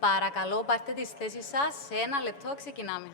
Παρακαλώ, πάρτε τις θέσεις σας. Σε 1 λεπτό ξεκινάμε.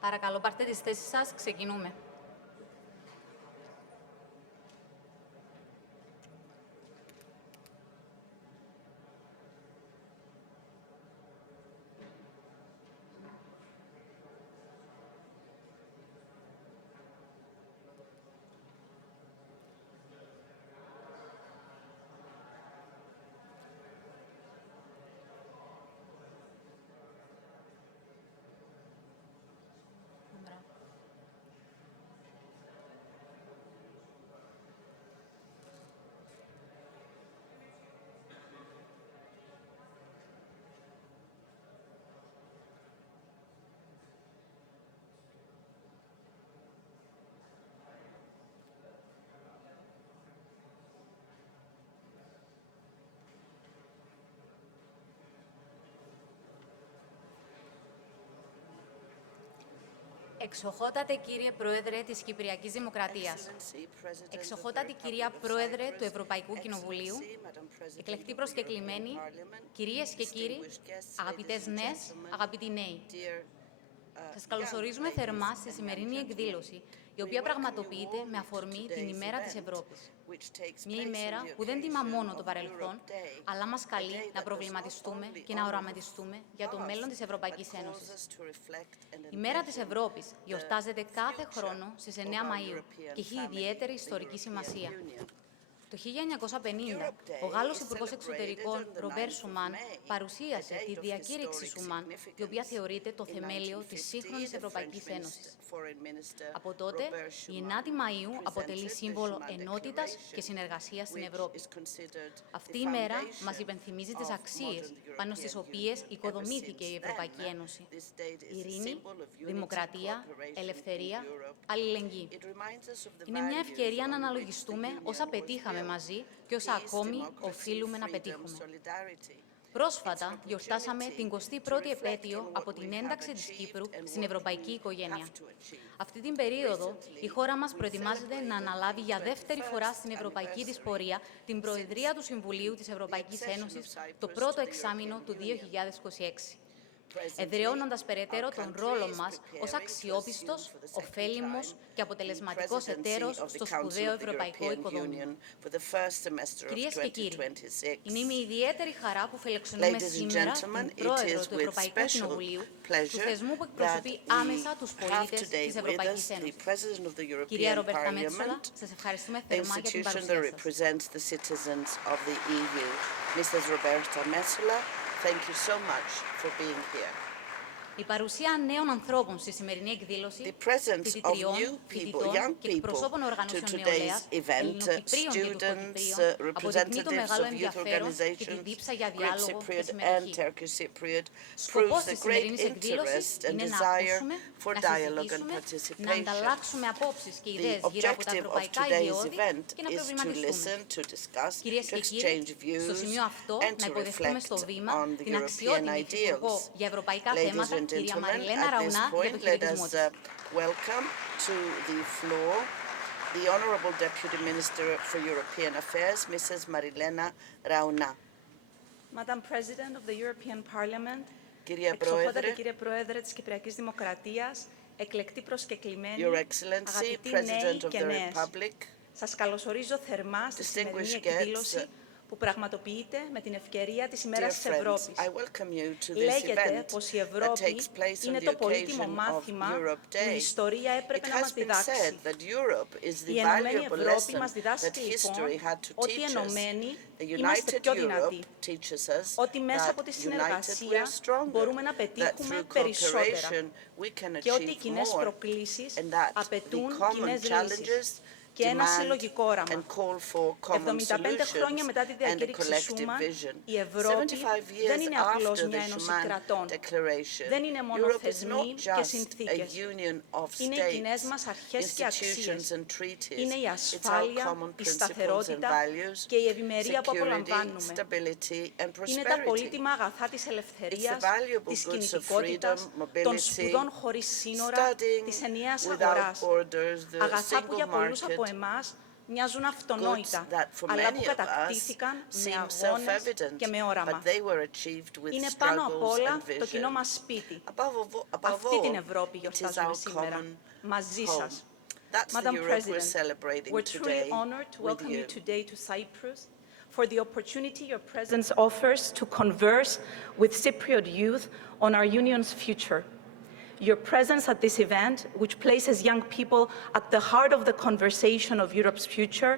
Παρακαλώ, πάρτε τις θέσεις σας. Ξεκινούμε. Εξοχότατε κύριε Πρόεδρε της Κυπριακής Δημοκρατίας, εξοχότατη κυρία Πρόεδρε του Ευρωπαϊκού Κοινοβουλίου, εκλεκτοί προσκεκλημένοι, κυρίες και κύριοι, αγαπητές νέες, αγαπητοί νέοι. Σας καλωσορίζουμε θερμά στη σημερινή εκδήλωση, η οποία πραγματοποιείται με αφορμή την ημέρα της Ευρώπης. Μια ημέρα που δεν τιμά μόνο το παρελθόν, αλλά μας καλεί να προβληματιστούμε και να οραματιστούμε για το μέλλον της Ευρωπαϊκής Ένωσης. Η Μέρα της Ευρώπης γιορτάζεται κάθε χρόνο στις 9 Μαΐου και έχει ιδιαίτερη ιστορική σημασία. Το 1950, ο Γάλλος Υπουργός Εξωτερικών Ρομπέρ Σουμάν παρουσίασε τη διακήρυξη Σουμάν, η οποία θεωρείται το θεμέλιο της σύγχρονης Ευρωπαϊκής Ένωσης. Από τότε, η 9η Μαΐου αποτελεί σύμβολο ενότητας και συνεργασίας στην Ευρώπη. Αυτή η μέρα μας υπενθυμίζει τις αξίες πάνω στις οποίες οικοδομήθηκε η Ευρωπαϊκή Ένωση. Ειρήνη, δημοκρατία, ελευθερία, αλληλεγγύη. Είναι μια ευκαιρία να αναλογιστούμε όσα πετύχαμε μαζί και όσα ακόμη οφείλουμε να πετύχουμε. Πρόσφατα γιορτάσαμε την 21η επέτειο από την ένταξη της Κύπρου στην ευρωπαϊκή οικογένεια. Αυτή την περίοδο, η χώρα μας προετοιμάζεται να αναλάβει για δεύτερη φορά στην ευρωπαϊκή της πορεία την Προεδρία του Συμβουλίου της Ευρωπαϊκής Ένωσης το πρώτο εξάμηνο του 2026. Εδραιώνοντας περαιτέρω τον ρόλο μας ως αξιόπιστος, ωφέλιμος και αποτελεσματικός εταίρος στο σπουδαίο ευρωπαϊκό οικοδόμημα. Κυρίες και κύριοι, είναι με ιδιαίτερη χαρά που φιλοξενούμε σήμερα την Πρόεδρο του Ευρωπαϊκού Κοινοβουλίου, του θεσμού που εκπροσωπεί άμεσα τους πολίτες της Ευρωπαϊκής Ένωσης. Κυρία Ρομπέρτα Μέτσολα, σας ευχαριστούμε θερμά για την παρουσία σας. Thank you so much for being here. Η παρουσία νέων ανθρώπων στη σημερινή εκδήλωση, φοιτητριών, φοιτητών και εκπροσώπων οργανώσεων νεολαίας, Ελληνοκυπρίων και Τουρκοκυπρίων, αποδεικνύει το μεγάλο ενδιαφέρον και τη δίψα για διάλογο και συμμετοχή. Σκοπός της σημερινής εκδήλωσης είναι να ακούσουμε, να συζητήσουμε, να ανταλλάξουμε απόψεις και ιδέες γύρω από τα ευρωπαϊκά ιδεώδη και να προβληματιστούμε. Κυρίες και κύριοι, στο σημείο αυτό να υποδεχτούμε στο βήμα την αξιότιμη Υπουργό για Ευρωπαϊκά θέματα, κυρία Μαριλένα Ραουνά, για το χαιρετισμό της. Welcome to the floor the Honourable Deputy Minister for European Affairs, Mrs. Marilena Rauna. Madam President of the European Parliament, Πρόεδρε, κύριε Πρόεδρε της Κυπριακής Δημοκρατίας, εκλεκτοί προσκεκλημένοι, Your Excellency, αγαπητοί President νέοι of και the νέες, Republic, σας καλωσορίζω θερμά στη σημερινή εκδήλωση που πραγματοποιείται με την ευκαιρία της ημέρας της Ευρώπης. Λέγεται πως η Ευρώπη είναι το πολύτιμο μάθημα που η ιστορία έπρεπε να μας διδάξει. Η Ενωμένη Ευρώπη μας διδάσκει λοιπόν ότι ενωμένοι είμαστε πιο δυνατοί, ότι μέσα από τη συνεργασία μπορούμε να πετύχουμε περισσότερα και ότι οι κοινές προκλήσεις απαιτούν κοινές λύσεις και ένα συλλογικό όραμα. 75 χρόνια μετά τη διακήρυξη Σούμαν, η Ευρώπη δεν είναι απλώς μια ένωση κρατών. Δεν είναι μόνο θεσμοί και συνθήκες. Είναι οι κοινές μας αρχές και αξίες. Είναι η ασφάλεια, η σταθερότητα και η ευημερία που απολαμβάνουμε. Είναι τα πολύτιμα αγαθά της ελευθερίας, της κινητικότητας, των σπουδών χωρίς σύνορα, της ενιαίας αγοράς. Αγαθά που για πολλούς από εμάς μοιάζουν αυτονόητα, αλλά που κατακτήθηκαν με αγώνες και με όραμα. Είναι πάνω απ' όλα το κοινό μας σπίτι. Αυτή την Ευρώπη γιορτάζουμε σήμερα, μαζί σας. Madam President, we're truly honored to welcome you today to Cyprus for the opportunity your presence offers to converse with Cypriot youth on our union's future. Your presence at this event, which places young people at the heart of the conversation of Europe's future,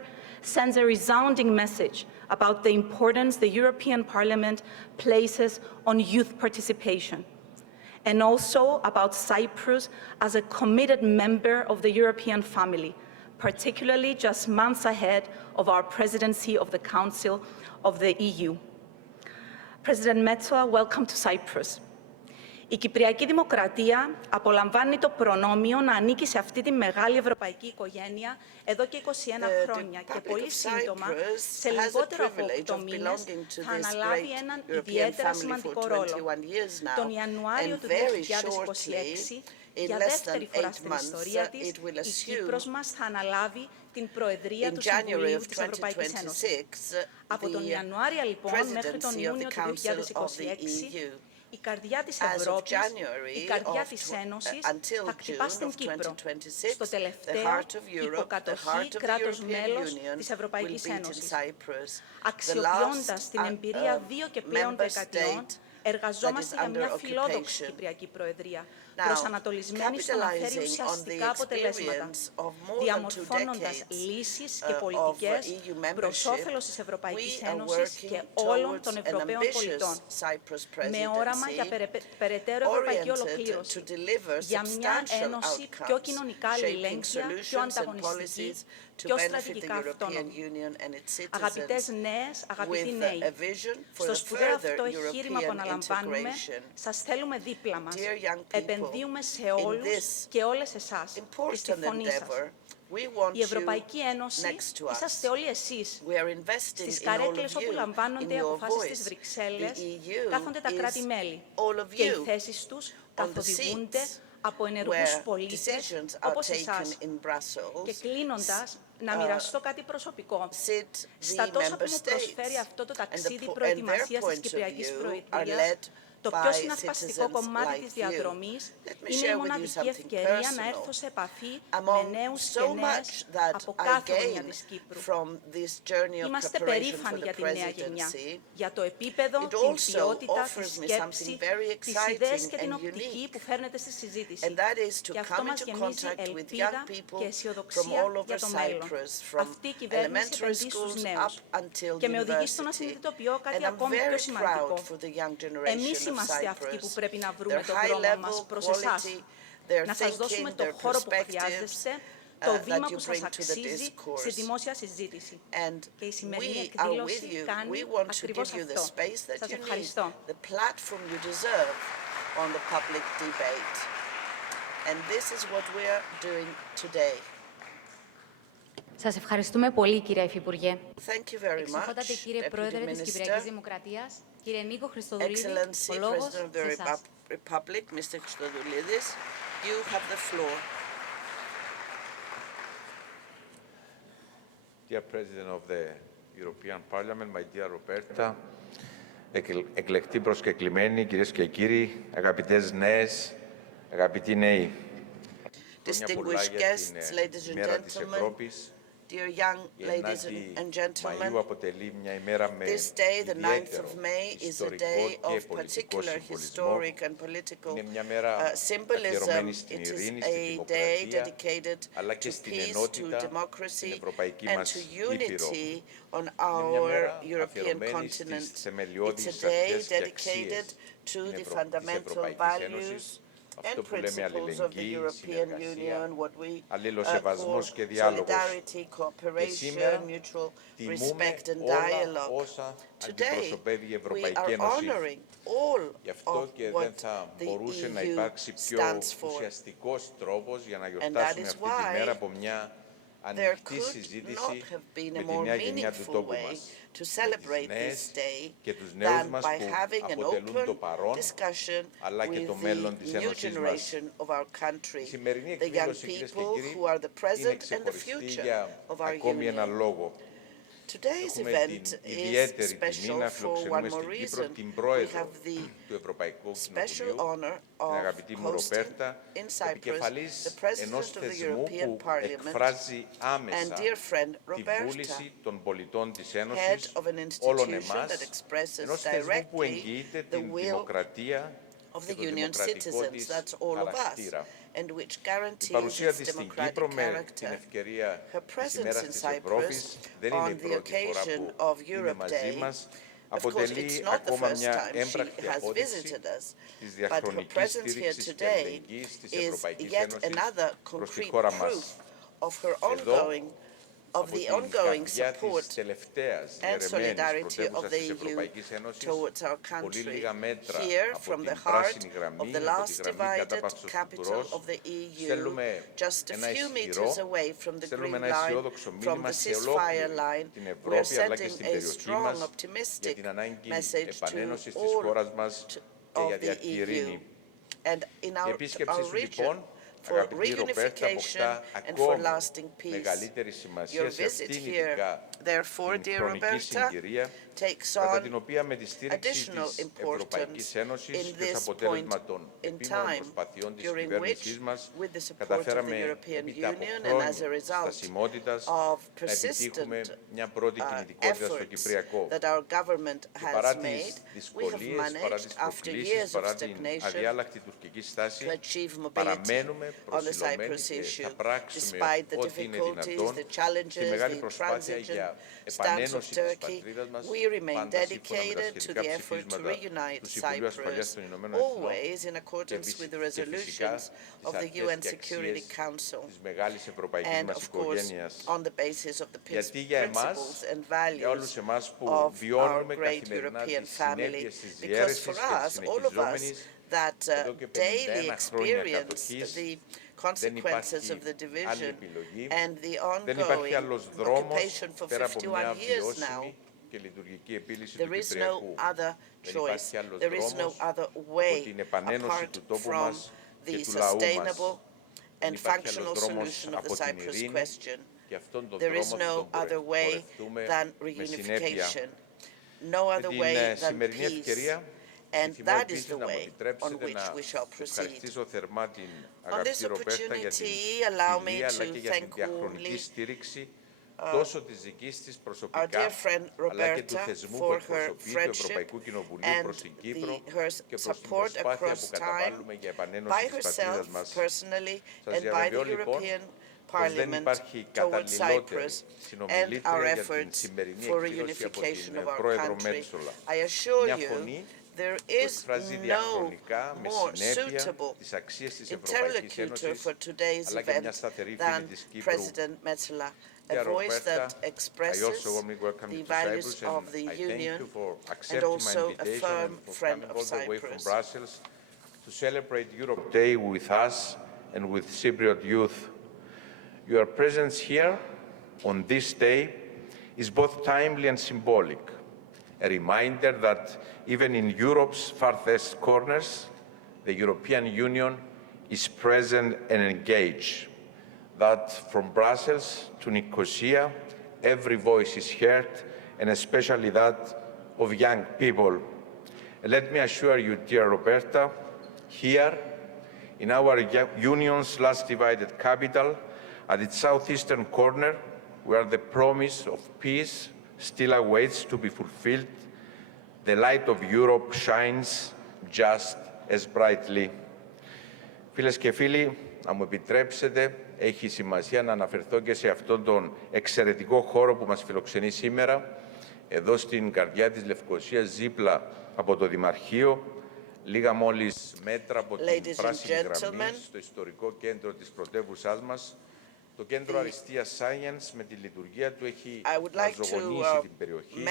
sends a resounding message about the importance the European Parliament places on youth participation, and also about Cyprus as a committed member of the European family, particularly just months ahead of our presidency of the Council of the EU. President Metsola, welcome to Cyprus. Η Κυπριακή Δημοκρατία απολαμβάνει το προνόμιο να ανήκει σε αυτή τη μεγάλη ευρωπαϊκή οικογένεια εδώ και 21 χρόνια και πολύ σύντομα, σε λιγότερο από 8 μήνες, θα αναλάβει έναν ιδιαίτερα σημαντικό ρόλο. Τον Ιανουάριο του 2026, για δεύτερη φορά στην ιστορία της, η Κύπρος μας θα αναλάβει την Προεδρία του Συμβουλίου της Ευρωπαϊκής Ένωσης. Από τον Ιανουάριο λοιπόν μέχρι τον Ιούνιο του 2026, η καρδιά της Ευρώπης, η καρδιά της Ένωσης θα χτυπά στην Κύπρο, στο τελευταίο υποκατοχή κράτος μέλος της Ευρωπαϊκής Ένωσης. Αξιοποιώντας την εμπειρία 2 και πλέον δεκαετιών, εργαζόμαστε για μια φιλόδοξη Κυπριακή Προεδρία, προσανατολισμένη στο να φέρει ουσιαστικά αποτελέσματα, διαμορφώνοντας λύσεις και πολιτικές προς όφελος της Ευρωπαϊκής Ένωσης και όλων των Ευρωπαίων πολιτών, με όραμα για περαιτέρω ευρωπαϊκή ολοκλήρωση, για μια ένωση πιο κοινωνικά αλληλέγγυα, πιο ανταγωνιστική, πιο στρατηγικά αυτόνομη. Αγαπητές νέες, αγαπητοί νέοι, στο σπουδαίο αυτό εγχείρημα που αναλαμβάνουμε, σας θέλουμε δίπλα μας. Επενδύουμε σε όλους και όλες εσάς και στη φωνή σας. Η Ευρωπαϊκή Ένωση είσαστε όλοι εσείς. Στις καρέκλες όπου λαμβάνονται οι αποφάσεις στις Βρυξέλλες, κάθονται τα κράτη-μέλη και οι θέσεις τους καθοδηγούνται από ενεργούς πολίτες όπως εσάς. Και κλείνοντας, να μοιραστώ κάτι προσωπικό. Στα τόσα που μου προσφέρει αυτό το ταξίδι προετοιμασίας της Κυπριακής Προεδρίας, το πιο συνασπαστικό κομμάτι της διαδρομής είναι η μοναδική ευκαιρία να έρθω σε επαφή με νέους και νέες από κάθε γωνιά της Κύπρου. Είμαστε περήφανοι για τη νέα γενιά, για το επίπεδο, την ποιότητα, τη σκέψη, τις ιδέες και την οπτική που φέρνετε στη συζήτηση. Και αυτό μας γεμίζει ελπίδα και αισιοδοξία για το μέλλον. Αυτή η κυβέρνηση επενδύει στους νέους και με οδηγεί στο να συνειδητοποιώ κάτι ακόμη πιο σημαντικό. Εμείς είμαστε αυτοί που Cyprus. πρέπει να Their βρούμε τον high δρόμο level μας προς εσάς. quality, their Να σας δώσουμε thinking, το their χώρο που perspectives χρειάζεστε, το βήμα that you που σας bring to the αξίζει στη discourse. δημόσια συζήτηση. And Και η σημερινή we are with εκδήλωση you. κάνει We want to ακριβώς give you the αυτό. space that Σας you need, ευχαριστώ. the platform you deserve on the public debate. And this is what we are doing today. Σας ευχαριστούμε πολύ, κύριε Υφυπουργέ. Thank you very much, Εξοχότατε κύριε Deputy Πρόεδρε της Κυπριακής Minister. Δημοκρατίας, κύριε Νίκο Χριστοδουλίδη, Excellency, ο λόγος President of the σε εσάς. Republic, Mr. Christodoulidis, you have the floor. Dear President of the European Parliament, my dear Roberta, εκλεκτοί προσκεκλημένοι, κυρίες και κύριοι, αγαπητές νέες, αγαπητοί νέοι. Distinguished guests, ladies and Μέρα της gentlemen, Ευρώπης. dear young ladies and gentlemen, Μαΐου αποτελεί μια ημέρα με this day, the 9th ιδιαίτερο of May, is a ιστορικό day και of πολιτικό particular συμβολισμό. historic and political Είναι μια μέρα symbolism. αφιερωμένη στην It is ειρήνη, στην a day δημοκρατία, dedicated αλλά to και στην peace, to ενότητα στην democracy, ευρωπαϊκή and μας to Ήπειρο. unity on Είναι μια our μέρα European αφιερωμένη continent. στις It's θεμελιώδεις a day αρχές και αξίες dedicated to της the fundamental Ευρωπαϊκής values Ένωσης, and αυτό που λέμε principles of the αλληλεγγύη, European συνεργασία, Union, what we αλληλοσεβασμός call και διάλογος. solidarity, Και σήμερα cooperation, mutual τιμούμε respect and όλα dialogue. όσα Today, αντιπροσωπεύει η we Ευρωπαϊκή are Ένωση. honoring all Γι' αυτό of και what δεν θα the μπορούσε να EU υπάρξει πιο stands for. ουσιαστικός τρόπος για να that γιορτάσουμε is αυτή τη why μέρα από μια There ανοιχτή could συζήτηση not have been a με τη more νέα γενιά του meaningful τόπου way μας. to celebrate this day Και τους νέους than μας by που having an αποτελούν το open παρόν, discussion αλλά και with το the μέλλον της new Ένωσης μας. generation of our country, Η σημερινή the young εκδήλωση, κυρίες και people κύριοι, who are the είναι present and the ξεχωριστή future για of our ακόμη ένα union. λόγο. Today's Έχουμε event την is ιδιαίτερη τιμή special να for one φιλοξενούμε more στην Κύπρο reason. την We πρόεδρο have the του Ευρωπαϊκού special Κοινοβουλίου, honor την of αγαπητή μου hosting Ροπέρτα, in Cyprus επικεφαλής the President ενός of the θεσμού European που Parliament εκφράζει and άμεσα dear friend τη Roberta, βούληση των πολιτών της head Ένωσης, of an όλων institution εμάς, that expresses ενός θεσμού που directly εγγυείται the την will δημοκρατία of και the το Union's δημοκρατικό citizens, της that's all of us, χαρακτήρα. and which Η guarantees παρουσία its της στην democratic Κύπρο με την character. ευκαιρία Her της presence ημέρας in της Cyprus Ευρώπης δεν είναι η on the πρώτη φορά occasion που of είναι Europe μαζί Day. μας. Of course, it's Αποτελεί not the ακόμα first μια time she έμπρακτη has απόδειξη visited us, της but her διαχρονικής presence here στήριξης και today αλληλεγγύης της is Ευρωπαϊκής yet Ένωσης another προς τη concrete χώρα proof μας. of her ongoing of Από the την ongoing καρδιά support της τελευταίας and διαιρεμένης solidarity of πρωτεύουσας the της EU Ευρωπαϊκής Ένωσης, towards our πολύ country. λίγα μέτρα Here, από from the την heart πράσινη of γραμμή, the από τη last γραμμή divided κατάπαυσης του capital Μπρος, of the EU, στέλνουμε just a ένα few ισχυρό, meters away from the στέλνουμε green ένα line, αισιόδοξο from μήνυμα the σε ceasefire ολόκληρη line, την we are Ευρώπη αλλά και sending στην a περιοχή strong, μας για optimistic την ανάγκη message to επανένωσης της all χώρας μας και of για the διακή EU. ειρήνη. And in Η our επίσκεψή σου region, λοιπόν, for αγαπητή Ροπέρτα, reunification αποκτά and for ακόμη lasting peace. μεγαλύτερη Your σημασία σε visit αυτήν here, ειδικά therefore, την dear χρονική Roberta, συγκυρία, takes κατά on την οποία με τη στήριξη additional της importance Ευρωπαϊκής Ένωσης in και ως this αποτέλεσμα των point in επίμονων time, προσπαθειών της during κυβέρνησής which, μας, with the support of the καταφέραμε European έπειτα από Union and as a χρόνια result στασιμότητας of να επιτύχουμε persistent μια πρώτη κινητικότητα στο efforts Κυπριακό. that our government Και has παρά made, τις we have δυσκολίες, παρά τις managed, after προκλήσεις, years of παρά την stagnation, αδιάλακτη τουρκική στάση, to achieve mobility παραμένουμε on the προσιλωμένοι Cyprus και issue, θα πράξουμε despite the ό,τι είναι difficulties, δυνατόν the στη challenges, μεγάλη the προσπάθεια για intransigent stance of επανένωση της Turkey. πατρίδας μας, We remain πάντα σύμφωνα με τα dedicated to σχετικά the effort to ψηφίσματα reunite του Συμβουλίου Ασφαλείας Cyprus, των Ηνωμένων Εθνών always in accordance with the και φυσικά resolutions τις of the αρχές UN και Security αξίες Council, της μεγάλης ευρωπαϊκής and μας of course οικογένειας. on the basis of the Γιατί για εμάς, principles and για values όλους εμάς που of our βιώνουμε great καθημερινά European τις family, συνέπειες της because διαίρεσης for και της us, all of us, συνεχιζόμενης that εδώ και 51 daily χρόνια experience κατοχής, the δεν consequences of υπάρχει the άλλη division επιλογή, and the δεν υπάρχει ongoing άλλος δρόμος occupation for πέρα από 51 μια years now. βιώσιμη και λειτουργική επίλυση There του is no Κυπριακού. other Δεν choice. υπάρχει άλλος There is no δρόμος other από way την επανένωση apart του τόπου from μας the και του λαού μας. sustainable Δεν and υπάρχει functional άλλος δρόμος solution of the από την Cyprus ειρήνη question. και αυτόν τον There δρόμο is θα no τον other way πορευτούμε than με συνέπεια. reunification, no Με other την way than σημερινή peace. ευκαιρία, And επιθυμώ that is επίσης the να μου way on επιτρέψετε which να we shall proceed. ευχαριστήσω θερμά την On this αγαπητή Ροπέρτα για την opportunity, allow me φιλία αλλά to και για την thank διαχρονική warmly στήριξη τόσο της δικής της our προσωπικά dear friend αλλά και του Roberta θεσμού που for her εκπροσωπεί του friendship Ευρωπαϊκού Κοινοβουλίου and προς την Κύπρο her και προς την support προσπάθεια που across time καταβάλουμε για επανένωση by της πατρίδας herself μας. personally Σας and by the διαβεβαιώ λοιπόν European πως δεν Parliament υπάρχει towards καταλληλότερη Cyprus and our συνομιλήτρια για την efforts σημερινή for εκδήλωση από reunification την of our Πρόεδρο country. Μέτσολα. I assure Μια you φωνή There που is εκφράζει no διαχρονικά με more συνέπεια suitable τις αξίες της Ευρωπαϊκής interlocutor Ένωσης, for today's αλλά και μια event σταθερή φίλη than της Κύπρου. President Metsola, a Dear voice Roberta, that I expresses also warmly welcome the you to values Cyprus, and of the I thank Union you for and accepting my also a invitation firm and for friend coming of all the way from Cyprus. Brussels to celebrate Europe Day with us and with Cypriot youth. Your presence here on this day is both timely and symbolic, a reminder that even in Europe's farthest corners, the European Union is present and engaged, that from Brussels to Nicosia, every voice is heard, and especially that of young people. And let me assure you, dear Roberta, here in our Union's last divided capital, at its southeastern corner, where the promise of peace still awaits to be fulfilled, the light of Europe shines just as brightly. Φίλες και φίλοι, να μου επιτρέψετε, έχει σημασία να αναφερθώ και σε αυτόν τον εξαιρετικό χώρο που μας φιλοξενεί σήμερα, εδώ στην καρδιά της Λευκωσίας, δίπλα από το Δημαρχείο, λίγα μόλις μέτρα από την πράσινη γραμμή, στο ιστορικό κέντρο της πρωτεύουσάς μας. Το κέντρο αριστείας Science με τη λειτουργία του έχει αναζωογονήσει την περιοχή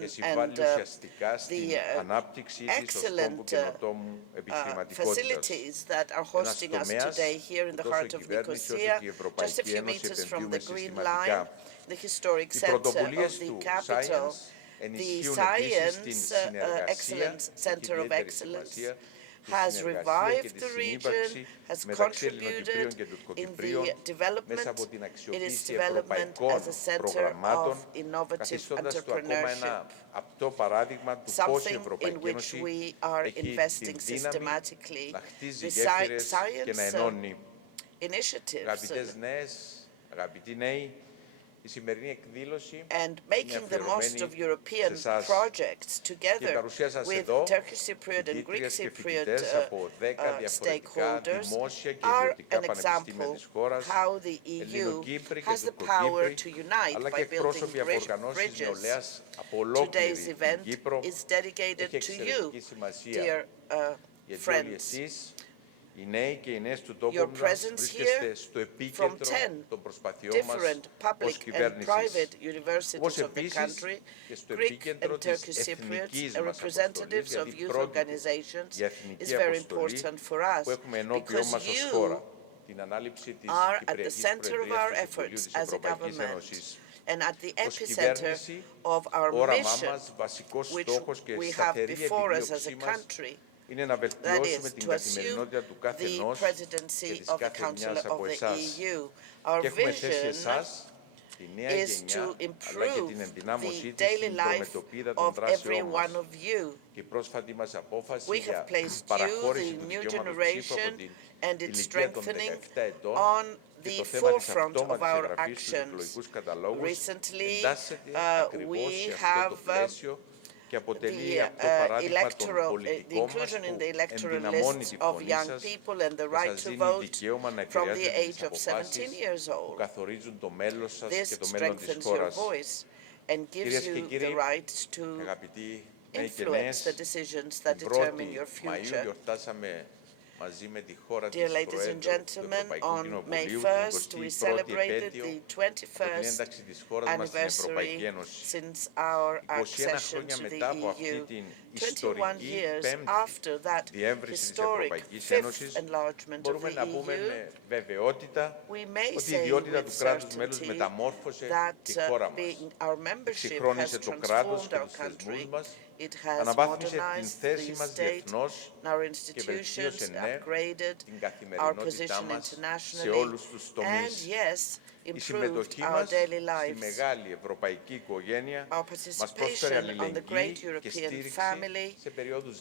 και συμβάλλει ουσιαστικά στην ανάπτυξη της ως τόπου καινοτόμου επιχειρηματικότητας. Ένας τομέας τόσο η κυβέρνηση όσο και η Ευρωπαϊκή Ένωση επενδύουμε συστηματικά. Οι πρωτοβουλίες του Science ενισχύουν επίσης την συνεργασία και ιδιαίτερη σημασία has revived the region, has contributed in the development, in its development as a center of innovative entrepreneurship, something in which we are investing systematically. The science initiatives and making the most of European projects together with Turkish Cypriot and Greek Cypriot stakeholders are an example how the EU has the power to unite by building bridges. Today's event is dedicated to you, dear friends. Your presence here from 10 different public and private universities of the country, Greek and Turkish Cypriots, and representatives of youth organizations is very important for us because you are at the center of our efforts as a government and at the epicenter of our mission, which we have before us as a country. That is, to assume the presidency of the Council of the EU. Our vision is to improve the daily life of every one of you. We have placed you, the new generation, and its strengthening on the forefront of our actions. Recently, we have the inclusion in the electoral lists of young people and the right to vote from the age of 17 years old. This strengthens your voice and gives you the right to influence the decisions that determine your future. Dear ladies and gentlemen, on May 1st, we celebrated the 21st anniversary since our accession to the EU. 21 years after that historic fifth enlargement of the EU, we may say with certainty that our membership has transformed our country. It has modernized the state, and our institutions upgraded our position internationally, and yes, improved our daily lives. Our participation on the great European family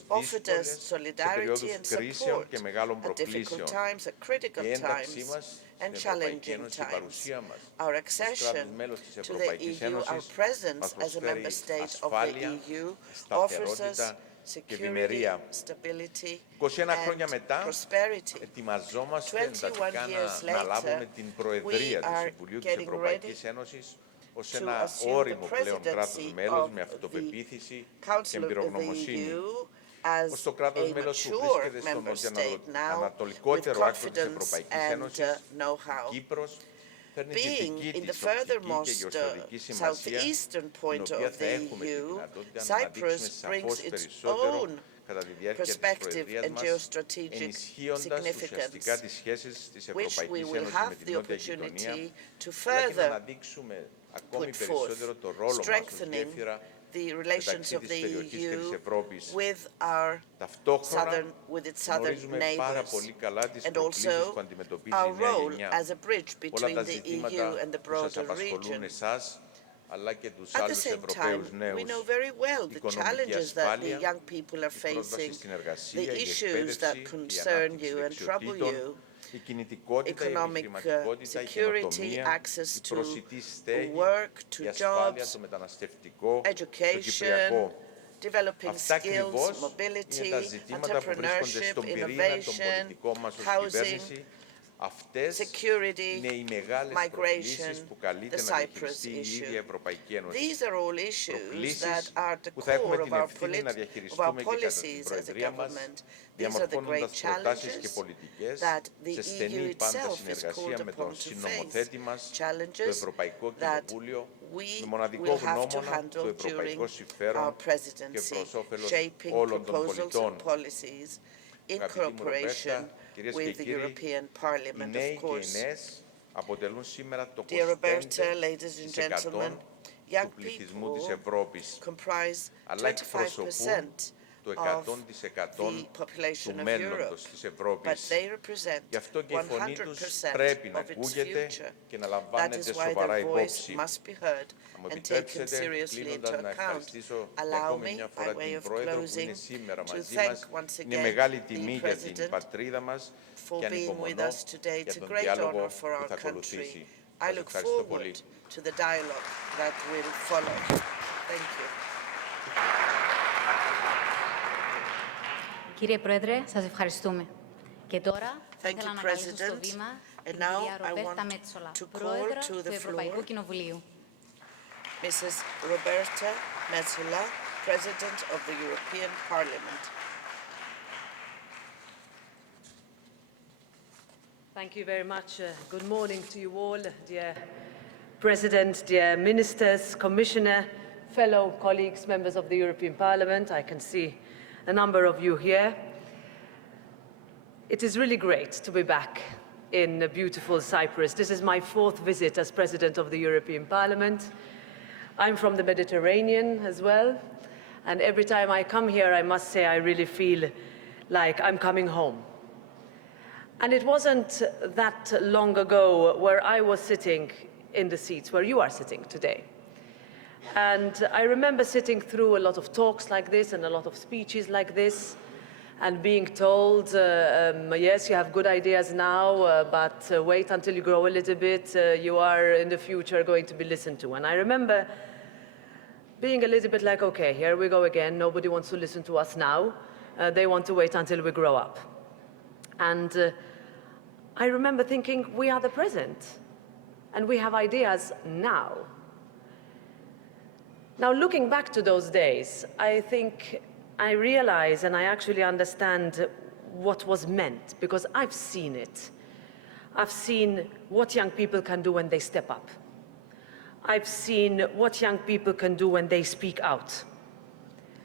offered us solidarity and support at difficult times, at critical times, and challenging times. Our accession to the EU, our presence as a member state of the EU, offers us security, stability, and prosperity. 21 years later, we are getting ready to assume the presidency of the Council of the EU as ως το κράτος a μέλος που mature βρίσκεται στον member state now with ανατολικότερο άκρο της confidence Ευρωπαϊκής and Ένωσης, know-how. Κύπρος, φέρνει τη Being δική in the της οπτική και furthermost γεωστρατηγική σημασία, southeastern την point οποία of θα the έχουμε τη EU, δυνατότητα να αναδείξουμε Cyprus brings σαφώς its περισσότερο own κατά τη διάρκεια της perspective προεδρίας and μας, geostrategic ενισχύοντας ουσιαστικά significance, τις σχέσεις της which we Ευρωπαϊκής will Ένωσης have με the την νότια γειτονία, opportunity to αλλά και να further αναδείξουμε ακόμη put περισσότερο forth, το ρόλο μας ως strengthening γέφυρα the relations μεταξύ of της the περιοχής και της EU Ευρώπης. with our Ταυτόχρονα with its southern γνωρίζουμε πάρα neighbors, πολύ καλά τις and προκλήσεις also που αντιμετωπίζει our η νέα role γενιά. as a bridge Όλα between τα the EU ζητήματα and the που σας broader απασχολούν region. εσάς, αλλά και τους At the άλλους same time, Ευρωπαίους we νέους, know very well the οικονομική challenges that the ασφάλεια, young people are η πρόσβαση facing, στην the εργασία, η issues that εκπαίδευση, η concern ανάπτυξη you and trouble δεξιοτήτων, you, η κινητικότητα, η economic επιχειρηματικότητα, η security, καινοτομία, access η to προσιτή στέγη, work, η to ασφάλεια, jobs, το μεταναστευτικό, το education, κυπριακό. developing Αυτά skills, ακριβώς mobility, είναι τα ζητήματα που βρίσκονται entrepreneurship, στον πυρήνα των innovation, πολιτικών μας ως housing, κυβέρνηση. Αυτές security, είναι οι μεγάλες migration, προκλήσεις που καλείται the να Cyprus διαχειριστεί η ίδια η issue. Ευρωπαϊκή Ένωση. These are all issues that Προκλήσεις are at the που θα έχουμε core of την our, ευθύνη να of our διαχειριστούμε και κατά την policies as a Προεδρία μας, government. These are the διαμορφώνοντας great προτάσεις και challenges πολιτικές that the σε EU στενή πάντα itself is συνεργασία called με upon τον to συνομοθέτη μας, face, το challenges Ευρωπαϊκό that Κοινοβούλιο, we με μοναδικό will have to γνώμονα handle το ευρωπαϊκό during our συμφέρον και presidency, προς όφελος shaping όλων των proposals πολιτών. and policies in Αγαπητοί μου cooperation Ρομπέρτα, κυρίες και with the κύριοι, European οι Parliament, νέοι of και οι course. νέες αποτελούν σήμερα το Dear Roberta, ladies and 25% gentlemen, του young πληθυσμού της people Ευρώπης, comprise αλλά εκπροσωπούν 25% το of 100% the population του of Europe, μέλλοντος της but Ευρώπης. they represent Γι' αυτό και η φωνή τους 100% πρέπει να of its ακούγεται future. και να That λαμβάνεται is why σοβαρά their voice υπόψη. must be heard Θα μου and taken επιτρέψετε, seriously into κλείνοντας, να account. ευχαριστήσω για Allow ακόμη me, μια by φορά way την of Πρόεδρο που είναι closing, σήμερα to μαζί thank μας. once Είναι again μεγάλη the τιμή για την President πατρίδα μας for και being with ανυπομονώ us today. για It's a τον great διάλογο honor for που our θα country. ακολουθήσει. I Σας look ευχαριστώ πολύ. forward to the dialogue that will follow. Thank you. Κύριε Πρόεδρε, σας ευχαριστούμε. Και τώρα θα Thank ήθελα you, να καλέσω στο President. βήμα And την now κυρία I Ρομπέρτα want Μέτσολα, to call Πρόεδρο to του the Ευρωπαϊκού floor Κοινοβουλίου. Mrs. Roberta Metsola, President of the European Parliament. Thank you very much. Good morning to you all, dear President, dear Ministers, Commissioner, fellow colleagues, members of the European Parliament. I can see a number of you here. It is really great to be back in beautiful Cyprus. This is my 4th visit as President of the European Parliament. I'm from the Mediterranean as well, and every time I come here, I must say I really feel like I'm coming home. And it wasn't that long ago where I was sitting in the seats where you are sitting today. And I remember sitting through a lot of talks like this and a lot of speeches like this and being told, yes, you have good ideas now, but wait until you grow a little bit, you are in the future going to be listened to. And I remember being a little bit like, okay, here we go again, nobody wants to listen to us now, they want to wait until we grow up. And I remember thinking, we are the present, and we have ideas now. Now, looking back to those days, I think I realize and I actually understand what was meant, because I've seen it. I've seen what young people can do when they step up. I've seen what young people can do when they speak out,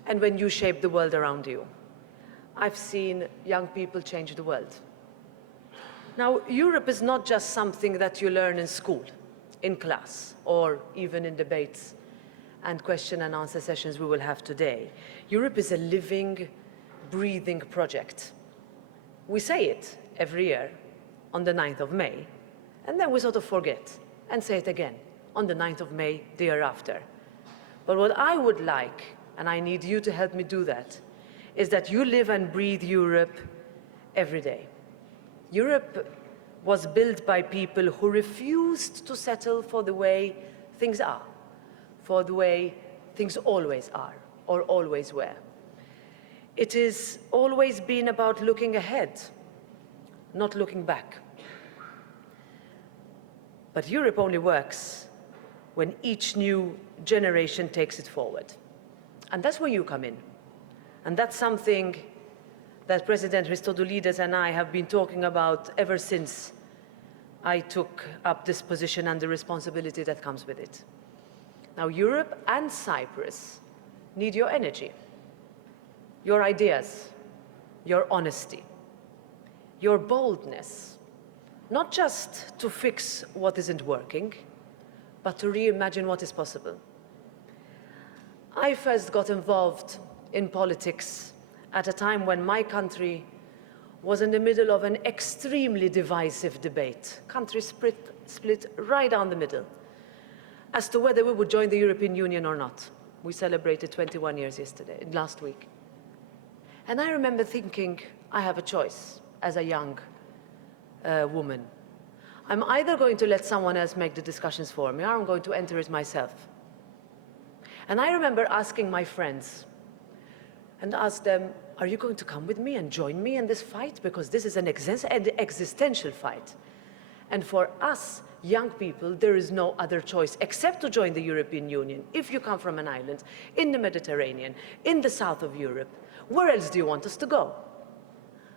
and when you shape the world around you. I've seen young people change the world. Now, Europe is not just something that you learn in school, in class, or even in debates and question and answer sessions we will have today. Europe is a living, breathing project. We say it every year on the 9th of May, and then we sort of forget and say it again on the 9th of May the year after. But what I would like, and I need you to help me do that, is that you live and breathe Europe every day. Europe was built by people who refused to settle for the way things are, for the way things always are or always were. It has always been about looking ahead, not looking back. But Europe only works when each new generation takes it forward. And that's where you come in. And that's something that President Christodoulidis and I have been talking about ever since I took up this position and the responsibility that comes with it. Now, Europe and Cyprus need your energy, your ideas, your honesty, your boldness, not just to fix what isn't working, but to reimagine what is possible. I first got involved in politics at a time when my country was in the middle of an extremely divisive debate. Country split right down the middle as to whether we would join the European Union or not. We celebrated 21 years last week. And I remember thinking, I have a choice as a young woman. I'm either going to let someone else make the discussions for me, or I'm going to enter it myself. And I remember asking my friends and asked them, are you going to come with me and join me in this fight? Because this is an existential fight. And for us, young people, there is no other choice except to join the European Union. If you come from an island in the Mediterranean, in the south of Europe, where else do you want us to go?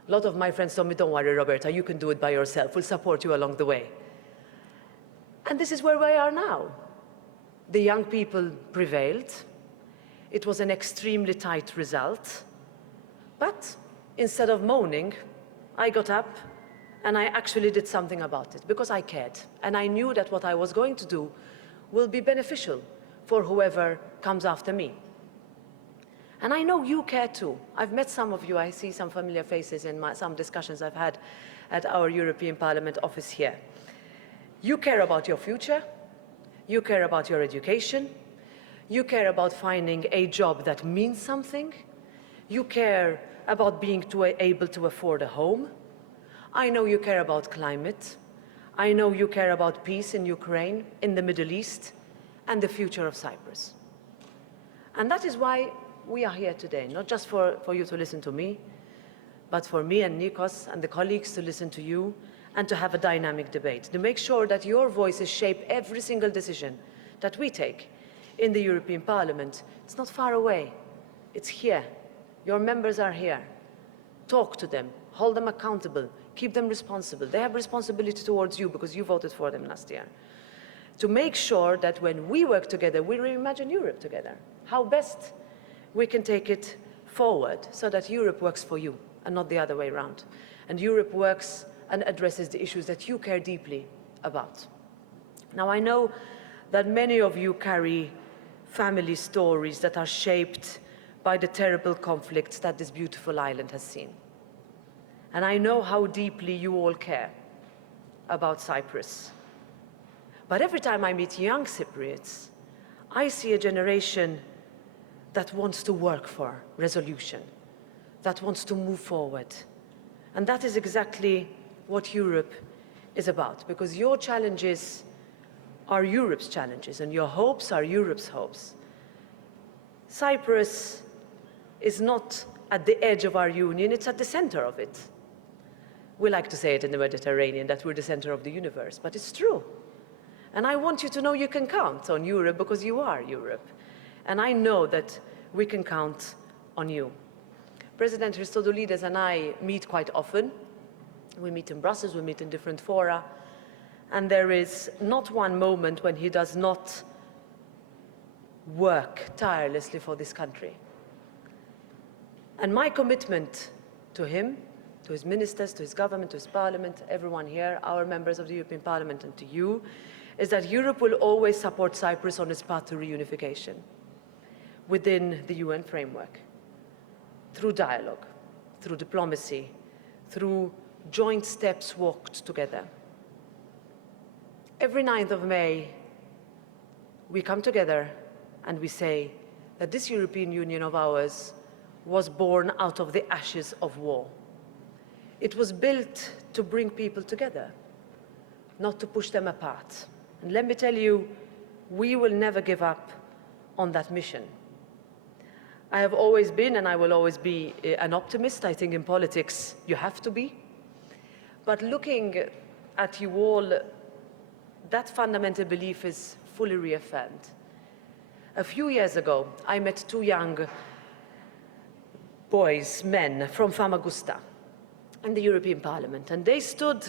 A lot of my friends told me, don't worry, Roberta, you can do it by yourself. We'll support you along the way. And this is where we are now. The young people prevailed. It was an extremely tight result. But instead of moaning, I got up and I actually did something about it because I cared. And I knew that what I was going to do will be beneficial for whoever comes after me. And I know you care too. I've met some of you. I see some familiar faces in some discussions I've had at our European Parliament office here. You care about your future. You care about your education. You care about finding a job that means something. You care about being able to afford a home. I know you care about climate. I know you care about peace in Ukraine, in the Middle East, and the future of Cyprus. And that is why we are here today, not just for you to listen to me, but for me and Nikos and the colleagues to listen to you and to have a dynamic debate, to make sure that your voices shape every single decision that we take in the European Parliament. It's not far away. It's here. Your members are here. Talk to them. Hold them accountable. Keep them responsible. They have responsibility towards you because you voted for them last year. To make sure that when we work together, we reimagine Europe together. How best we can take it forward so that Europe works for you and not the other way around. And Europe works and addresses the issues that you care deeply about. Now, I know that many of you carry family stories that are shaped by the terrible conflicts that this beautiful island has seen. And I know how deeply you all care about Cyprus. But every time I meet young Cypriots, I see a generation that wants to work for resolution, that wants to move forward. And that is exactly what Europe is about, because your challenges are Europe's challenges, and your hopes are Europe's hopes. Cyprus is not at the edge of our union, it's at the center of it. We like to say it in the Mediterranean, that we're the center of the universe, but it's true. And I want you to know you can count on Europe because you are Europe. And I know that we can count on you. President Christodoulidis and I meet quite often. We meet in Brussels, we meet in different fora, and there is not one moment when he does not work tirelessly for this country. And my commitment to him, to his ministers, to his government, to his parliament, everyone here, our members of the European Parliament, and to you, is that Europe will always support Cyprus on its path to reunification within the UN framework, through dialogue, through diplomacy, through joint steps walked together. Every 9th of May, we come together and we say that this European Union of ours was born out of the ashes of war. It was built to bring people together, not to push them apart. And let me tell you, we will never give up on that mission. I have always been, and I will always be, an optimist. I think in politics you have to be. But looking at you all, that fundamental belief is fully reaffirmed. A few years ago, I met two young boys, men from Famagusta in the European Parliament. And they stood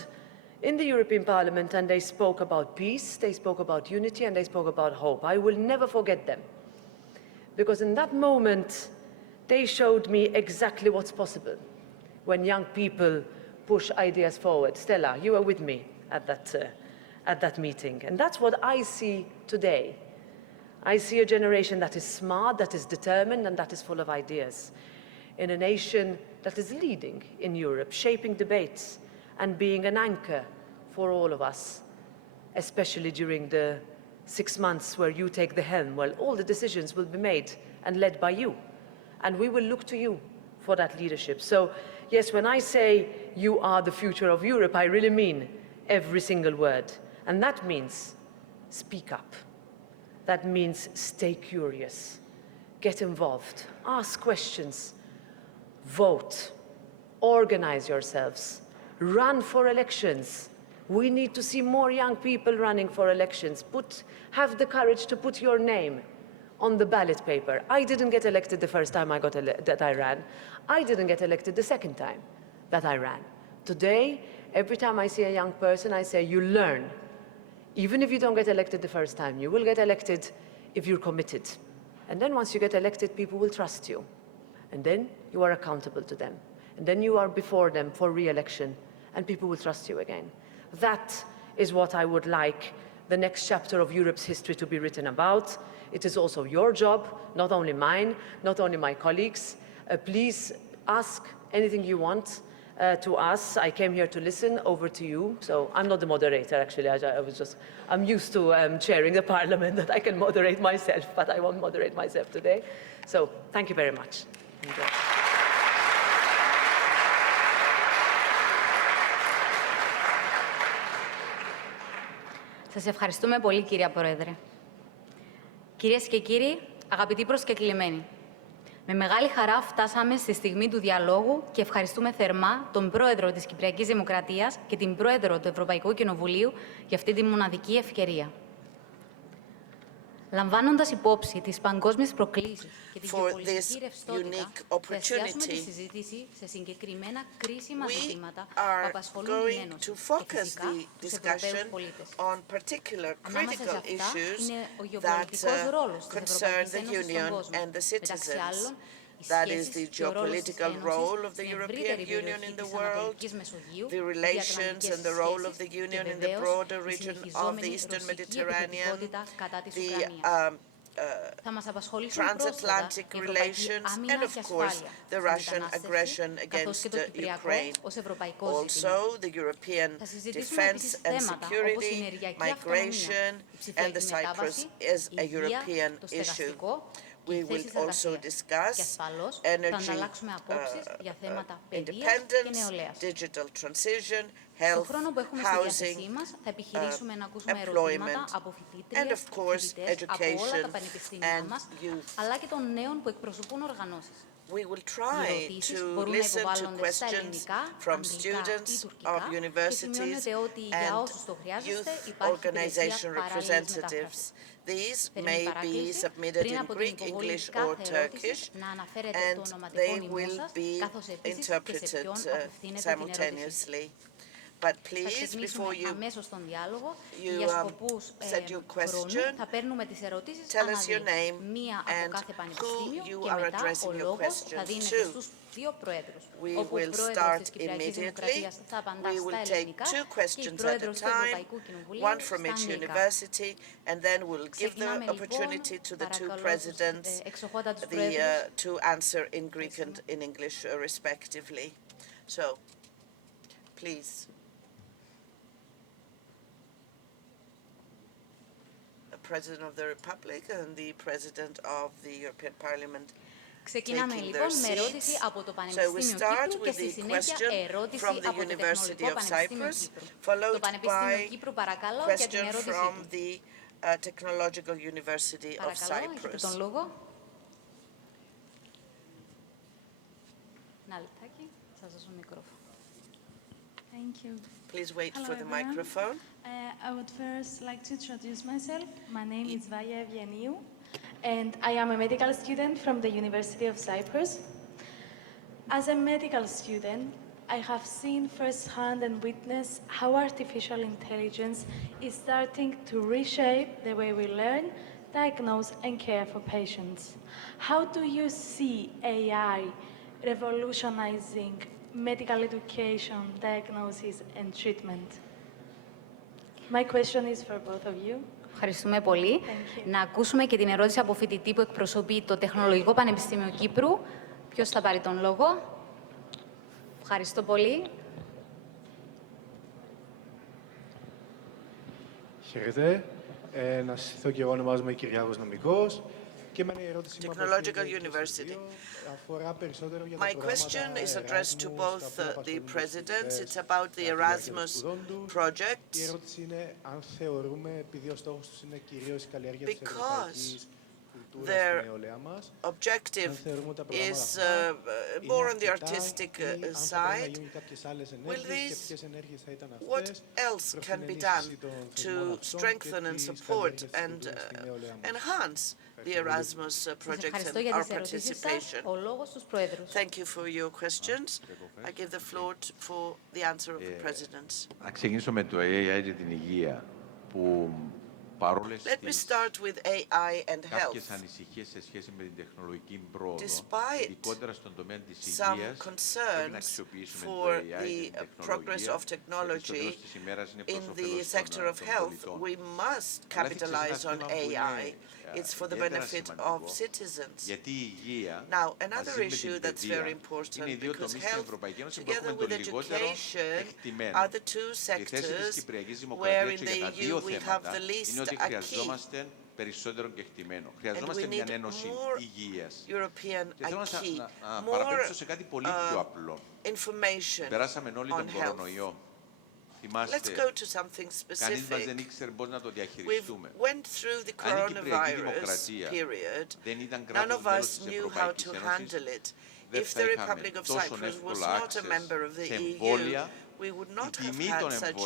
in the European Parliament and they spoke about peace, they spoke about unity, and they spoke about hope. I will never forget them. Because in that moment, they showed me exactly what's possible when young people push ideas forward. Stella, you were with me at that meeting. And that's what I see today. I see a generation that is smart, that is determined, and that is full of ideas. In a nation that is leading in Europe, shaping debates and being an anchor for all of us, especially during the 6 months where you take the helm, well, all the decisions will be made and led by you. And we will look to you for that leadership. So, yes, when I say you are the future of Europe, I really mean every single word. And that means speak up. That means stay curious, get involved, ask questions, vote, organize yourselves, run for elections. We need to see more young people running for elections. Have the courage to put your name on the ballot paper. I didn't get elected the first time that I ran. I didn't get elected the second time that I ran. Today, every time I see a young person, I say, you learn. Even if you don't get elected the first time, you will get elected if you're committed. And then once you get elected, people will trust you. And then you are accountable to them. And then you are before them for re-election, and people will trust you again. That is what I would like the next chapter of Europe's history to be written about. It is also your job, not only mine, not only my colleagues. Please ask anything you want to us. I came here to listen. Over to you. So I'm not the moderator, actually. I'm used to chairing the parliament, that I can moderate myself, but I won't moderate myself today. So thank you very much. Σας ευχαριστούμε πολύ, κυρία Πρόεδρε. Κυρίες και κύριοι, αγαπητοί προσκεκλημένοι, με μεγάλη χαρά φτάσαμε στη στιγμή του διαλόγου και ευχαριστούμε θερμά τον Πρόεδρο της Κυπριακής Δημοκρατίας και την Πρόεδρο του Ευρωπαϊκού Κοινοβουλίου για αυτή τη μοναδική ευκαιρία. Λαμβάνοντας υπόψη τις παγκόσμιες προκλήσεις και την γεωπολιτική ρευστότητα, θα εστιάσουμε τη συζήτηση σε συγκεκριμένα κρίσιμα ζητήματα που απασχολούν την Ένωση και φυσικά τους Ευρωπαίους πολίτες. Ανάμεσα σε αυτά είναι ο γεωπολιτικός ρόλος της Ευρωπαϊκής Ένωσης στον κόσμο, μεταξύ άλλων, That is the geopolitical role of the European Union in the world, the relations and the role of the Union in the broader region of the Eastern Mediterranean, the transatlantic relations, and of course the Russian aggression against Ukraine. Also the European defense and security, migration, and the Cyprus is a European issue. We will also discuss energy independence, digital transition, health, housing, employment, and of course education and youth. We will try to listen to questions from students of universities and youth organization representatives. These may be submitted in Greek, English, or Turkish, and they will be interpreted simultaneously. But please, before you send your question, tell us your name and who you are addressing your question to. We will start immediately. We will take 2 questions at a time, one from each university, and then we'll give the opportunity to the 2 presidents to answer in Greek and in English respectively. So, please. President of the Republic and the President of the European Parliament. Ξεκινάμε λοιπόν με ερώτηση από το Πανεπιστήμιο Κύπρου και στη συνέχεια ερώτηση από το Τεχνολογικό Πανεπιστήμιο Κύπρου. Το Πανεπιστήμιο Κύπρου παρακαλώ για την ερώτησή του. Technological University of Cyprus. Έχετε τον λόγο. Ένα λεπτάκι, σας δώσω μικρόφωνο. Thank you. Please wait Hello, for the everyone. microphone. I would first like to introduce myself. My name is Vaya Evianiou, and I am a medical student from the University of Cyprus. As a medical student, I have seen firsthand and witnessed how artificial intelligence is starting to reshape the way we learn, diagnose, and care for patients. How do you see AI revolutionizing medical education, diagnosis, and treatment? My question is for both of you. Ευχαριστούμε πολύ. Να ακούσουμε και την ερώτηση από φοιτητή που εκπροσωπεί το Τεχνολογικό Πανεπιστήμιο Κύπρου. Ποιος θα πάρει τον λόγο? Ευχαριστώ πολύ. Χαίρετε. Να συστηθώ και εγώ, ονομάζομαι Κυριάκος Νομικός. Technological University. My question is addressed to both the presidents. It's about the Erasmus project. Because their objective is more on the artistic side. What else can be done to strengthen and support and enhance the Erasmus project and our participation? Thank you for your questions. I give the floor for the answer of the presidents. Να ξεκινήσω με το AI και την υγεία, που Let me start with AI and health. Despite some concerns for the progress of technology in the sector of health, we must capitalize on AI. It's for the benefit of citizens. Now, another issue that's very important, because health, together with education, are the two sectors where in the EU we have the least χρειαζόμαστε περισσότερο κεκτημένο. Χρειαζόμαστε μια ένωση υγείας. Και θέλω να παραπέμψω σε κάτι πολύ πιο απλό. Περάσαμε όλοι τον κορονοϊό. Θυμάστε, κανείς μας δεν ήξερε πώς να το διαχειριστούμε. Αν η Κυπριακή Δημοκρατία δεν ήταν κράτος μέλος της Ευρωπαϊκής Ένωσης, δεν θα είχαμε τόσο εύκολο access σε εμβόλια. We would not have had such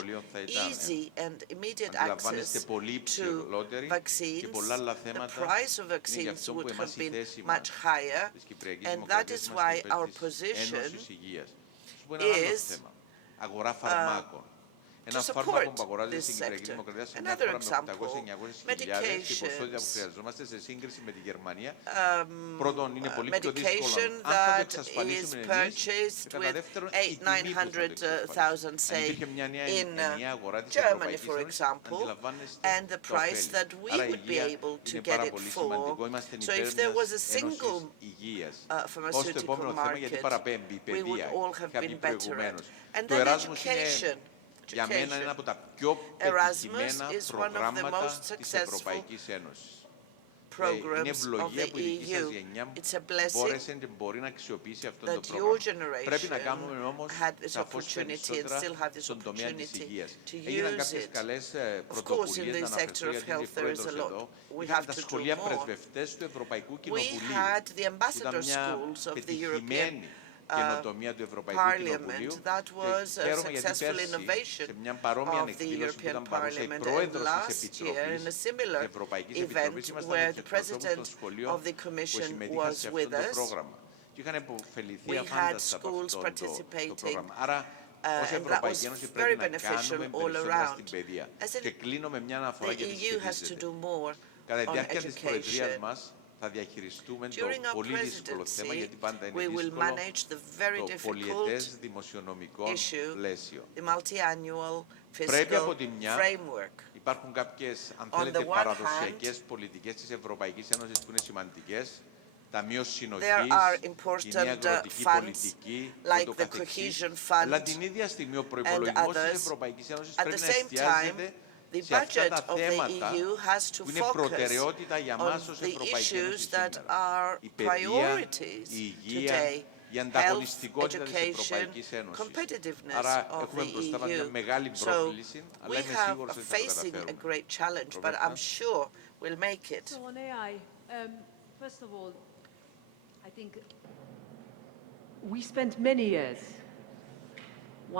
easy and immediate access to vaccines. The price of vaccines would have been much higher, and that is why our position is to support this sector. Another example, medications. Medication that is purchased with 800,000-900,000, say, in Germany, for example, and the price that we would be able to get it for. So if there was a single pharmaceutical market, we would all have been better at. And then education. Για μένα είναι από τα πιο πετυχημένα προγράμματα της Ευρωπαϊκής Ένωσης. Είναι ευλογία που η δική σας γενιά μπόρεσε και μπορεί να αξιοποιήσει αυτό το πρόγραμμα. Πρέπει να κάνουμε όμως σαφώς περισσότερα στον τομέα της υγείας. Έγιναν κάποιες καλές πρωτοβουλίες, να αναφερθώ γιατί είναι πρόεδρος εδώ. Είχαν τα σχολεία πρεσβευτές του Ευρωπαϊκού Κοινοβουλίου, που ήταν μια πετυχημένη καινοτομία του Ευρωπαϊκού Κοινοβουλίου και χαίρομαι γιατί πέρσι σε μια παρόμοια εκδήλωση που ήταν παρούσα η πρόεδρος της Επιτροπής, της Ευρωπαϊκής Επιτροπής, ήμασταν εκπροσώπους των σχολείων που συμμετείχαν σε αυτό το πρόγραμμα και είχαν υποφεληθεί αφάνταστα από αυτό το πρόγραμμα. Άρα, ως Ευρωπαϊκή Ένωση πρέπει να κάνουμε περισσότερα στην παιδεία. Και κλείνω με μια αναφορά για τις φοιτήσεις. Κατά τη διάρκεια της προεδρίας μας, θα διαχειριστούμε το πολύ δύσκολο θέμα, γιατί πάντα είναι δύσκολο, το πολυετές δημοσιονομικό πλαίσιο. Πρέπει από τη μια, υπάρχουν κάποιες, αν θέλετε, παραδοσιακές πολιτικές της Ευρωπαϊκής Ένωσης που είναι σημαντικές, Ταμείο Συνοχής, η νέα αγροτική πολιτική, ούτω καθεξής. Αλλά την ίδια στιγμή ο προϋπολογισμός της Ευρωπαϊκής Ένωσης πρέπει να εστιάζεται σε αυτά τα θέματα που είναι προτεραιότητα για μας ως Ευρωπαϊκή Ένωση σήμερα. Η παιδεία, η υγεία, η ανταγωνιστικότητα της Ευρωπαϊκής Ένωσης. Άρα έχουμε μπροστά μας μια μεγάλη πρόκληση, αλλά είμαι σίγουρος ότι θα το καταφέρουμε. First of all, I think we spent many years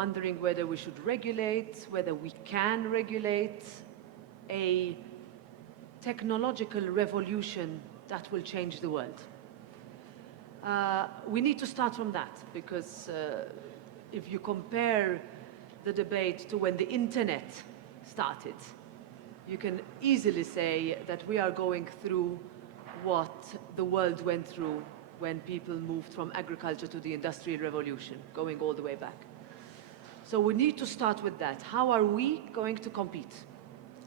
wondering whether we should regulate, whether we can regulate a technological revolution that will change the world. We need to start from that, because if you compare the debate to when the internet started, you can easily say that we are going through what the world went through when people moved from agriculture to the Industrial Revolution, going all the way back. So we need to start with that. How are we going to compete?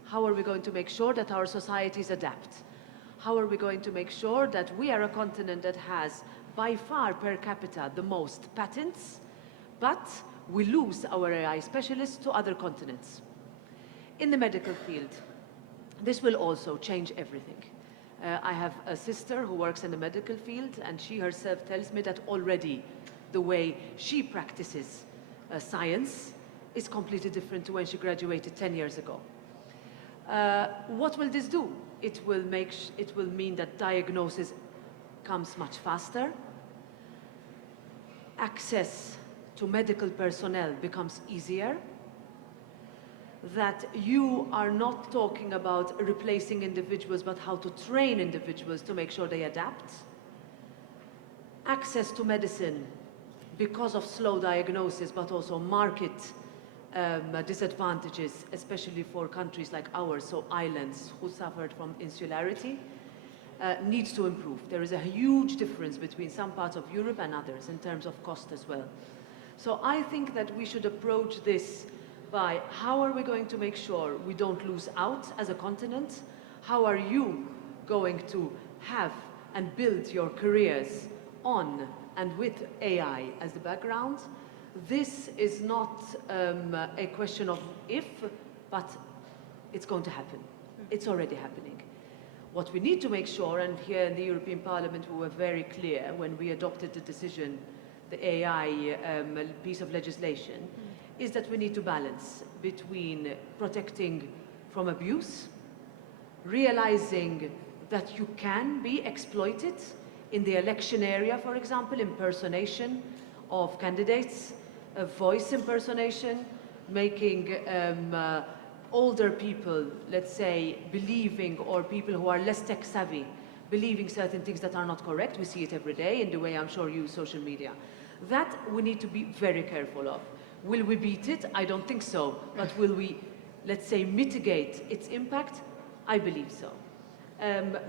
How are we going to make sure that our societies adapt? How are we going to make sure that we are a continent that has, by far per capita, the most patents, but we lose our AI specialists to other continents? In the medical field, this will also change everything. I have a sister who works in the medical field, and she herself tells me that already the way she practices science is completely different to when she graduated 10 years ago. What will this do? It will mean that diagnosis comes much faster. Access to medical personnel becomes easier. That you are not talking about replacing individuals, but how to train individuals to make sure they adapt. Access to medicine because of slow diagnosis, but also market disadvantages, especially for countries like ours, so islands who suffered from insularity, needs to improve. There is a huge difference between some parts of Europe and others in terms of cost as well. So I think that we should approach this by how are we going to make sure we don't lose out as a continent? How are you going to have and build your careers on and with AI as the background? This is not a question of if, but it's going to happen. It's already happening. What we need to make sure, and here in the European Parliament we were very clear when we adopted the decision, the AI piece of legislation, is that we need to balance between protecting from abuse, realizing that you can be exploited in the election area, for example, impersonation of candidates, voice impersonation, making older people, let's say, believing, or people who are less tech savvy, believing certain things that are not correct. We see it every day in the way I'm sure you use social media. That we need to be very careful of. Will we beat it? I don't think so. But will we, let's say, mitigate its impact? I believe so.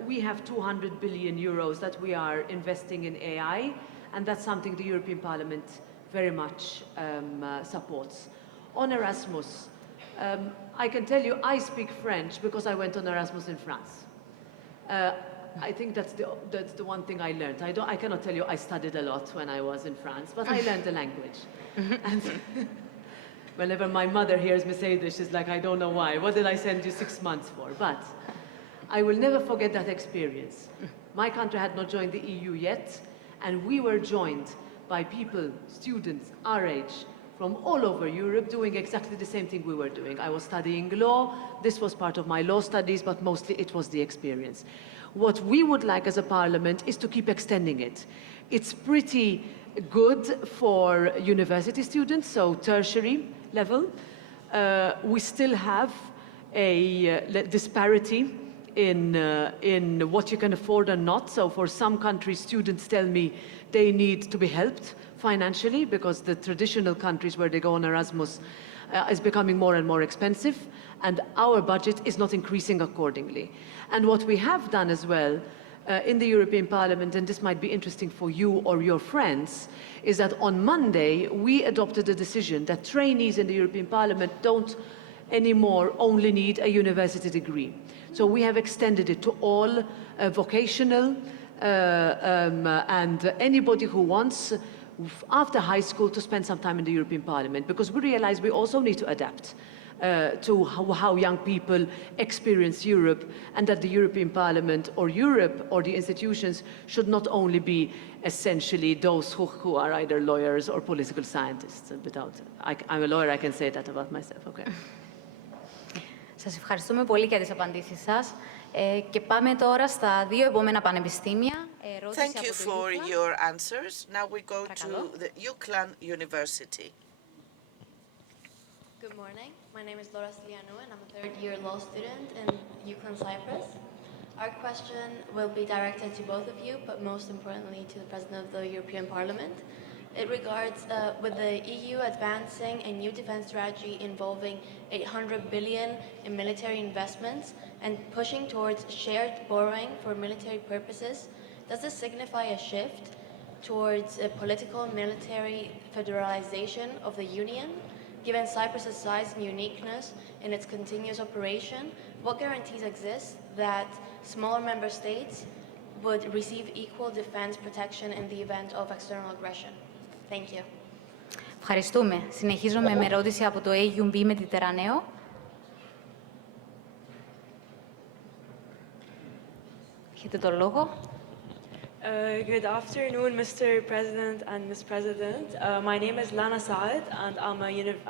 We have 200 billion euros that we are investing in AI, and that's something the European Parliament very much supports. On Erasmus, I can tell you I speak French because I went on Erasmus in France. I think that's the one thing I learned. I cannot tell you I studied a lot when I was in France, but I learned the language. And whenever my mother hears me say this, she's like, I don't know why. What did I send you 6 months for? But I will never forget that experience. My country had not joined the EU yet, and we were joined by people, students our age, from all over Europe doing exactly the same thing we were doing. I was studying law. This was part of my law studies, but mostly it was the experience. What we would like as a parliament is to keep extending it. It's pretty good for university students, so tertiary level. We still have a disparity in what you can afford and not. So for some countries, students tell me they need to be helped financially because the traditional countries where they go on Erasmus is becoming more and more expensive, and our budget is not increasing accordingly. And what we have done as well in the European Parliament, and this might be interesting for you or your friends, is that on Monday we adopted a decision that trainees in the European Parliament don't anymore only need a university degree. So we have extended it to all vocational and anybody who wants after high school to spend some time in the European Parliament, because we realize we also need to adapt to how young people experience Europe, and that the European Parliament or Europe or the institutions should not only be essentially those who are either lawyers or political scientists. I'm a lawyer, I can say that about myself. Okay. Σας ευχαριστούμε πολύ για τις απαντήσεις σας. Και πάμε τώρα στα δύο επόμενα πανεπιστήμια. Thank you for your answers. Now we go to the UCLan University. Good morning. My name is Laura Stylianou, and I'm a third-year law student in UCLan Cyprus. Our question will be directed to both of you, but most importantly to the President of the European Parliament. It regards with the EU advancing a new defense strategy involving 800 billion in military investments and pushing towards shared borrowing for military purposes. Does this signify a shift towards a political military federalization of the Union? Given Cyprus's size and uniqueness in its continuous operation, what guarantees exist that smaller member states would receive equal defense protection in the event of external aggression? Thank you. Ευχαριστούμε. Συνεχίζουμε με ερώτηση από το AUB Mediterraneo. Έχετε το λόγο. Good afternoon, Mr. President and Ms. President. My name is Lana Saad, and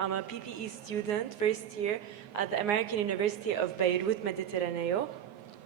I'm a PPE student, first year at the American University of Beirut, Mediterraneo.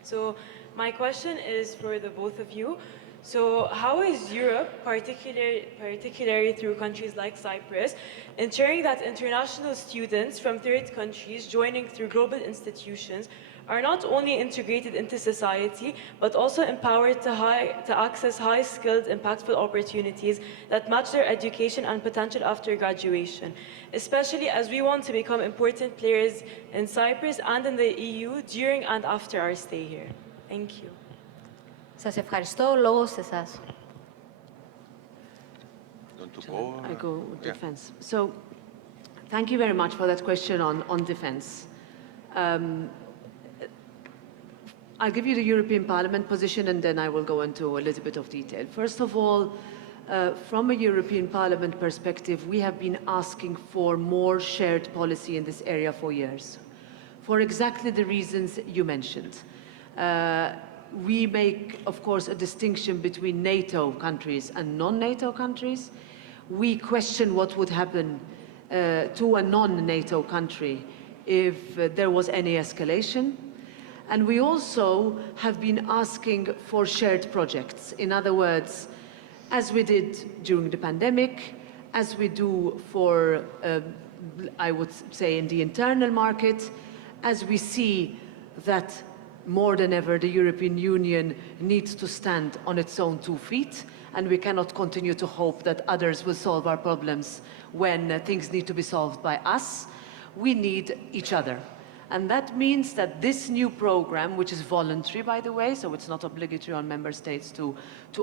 So my question is for the both of you. So how is Europe, particularly through countries like Cyprus, ensuring that international students from third countries joining through global institutions are not only integrated into society, but also empowered to access high-skilled, impactful opportunities that match their education and potential after graduation, especially as we want to become important players in Cyprus and in the EU during and after our stay here? Thank you. Σας ευχαριστώ. Λόγος σε εσάς. I go defense. So, thank you very much for that question on defense. I'll give you the European Parliament position and then I will go into a little bit of detail. First of all, from a European Parliament perspective, we have been asking for more shared policy in this area for years, for exactly the reasons you mentioned. We make, of course, a distinction between NATO countries and non-NATO countries. We question what would happen to a non-NATO country if there was any escalation. And we also have been asking for shared projects. In other words, as we did during the pandemic, as we do for, I would say, in the internal market, as we see that more than ever the European Union needs to stand on its own 2 feet, and we cannot continue to hope that others will solve our problems when things need to be solved by us. We need each other. And that means that this new program, which is voluntary, by the way, so it's not obligatory on member states to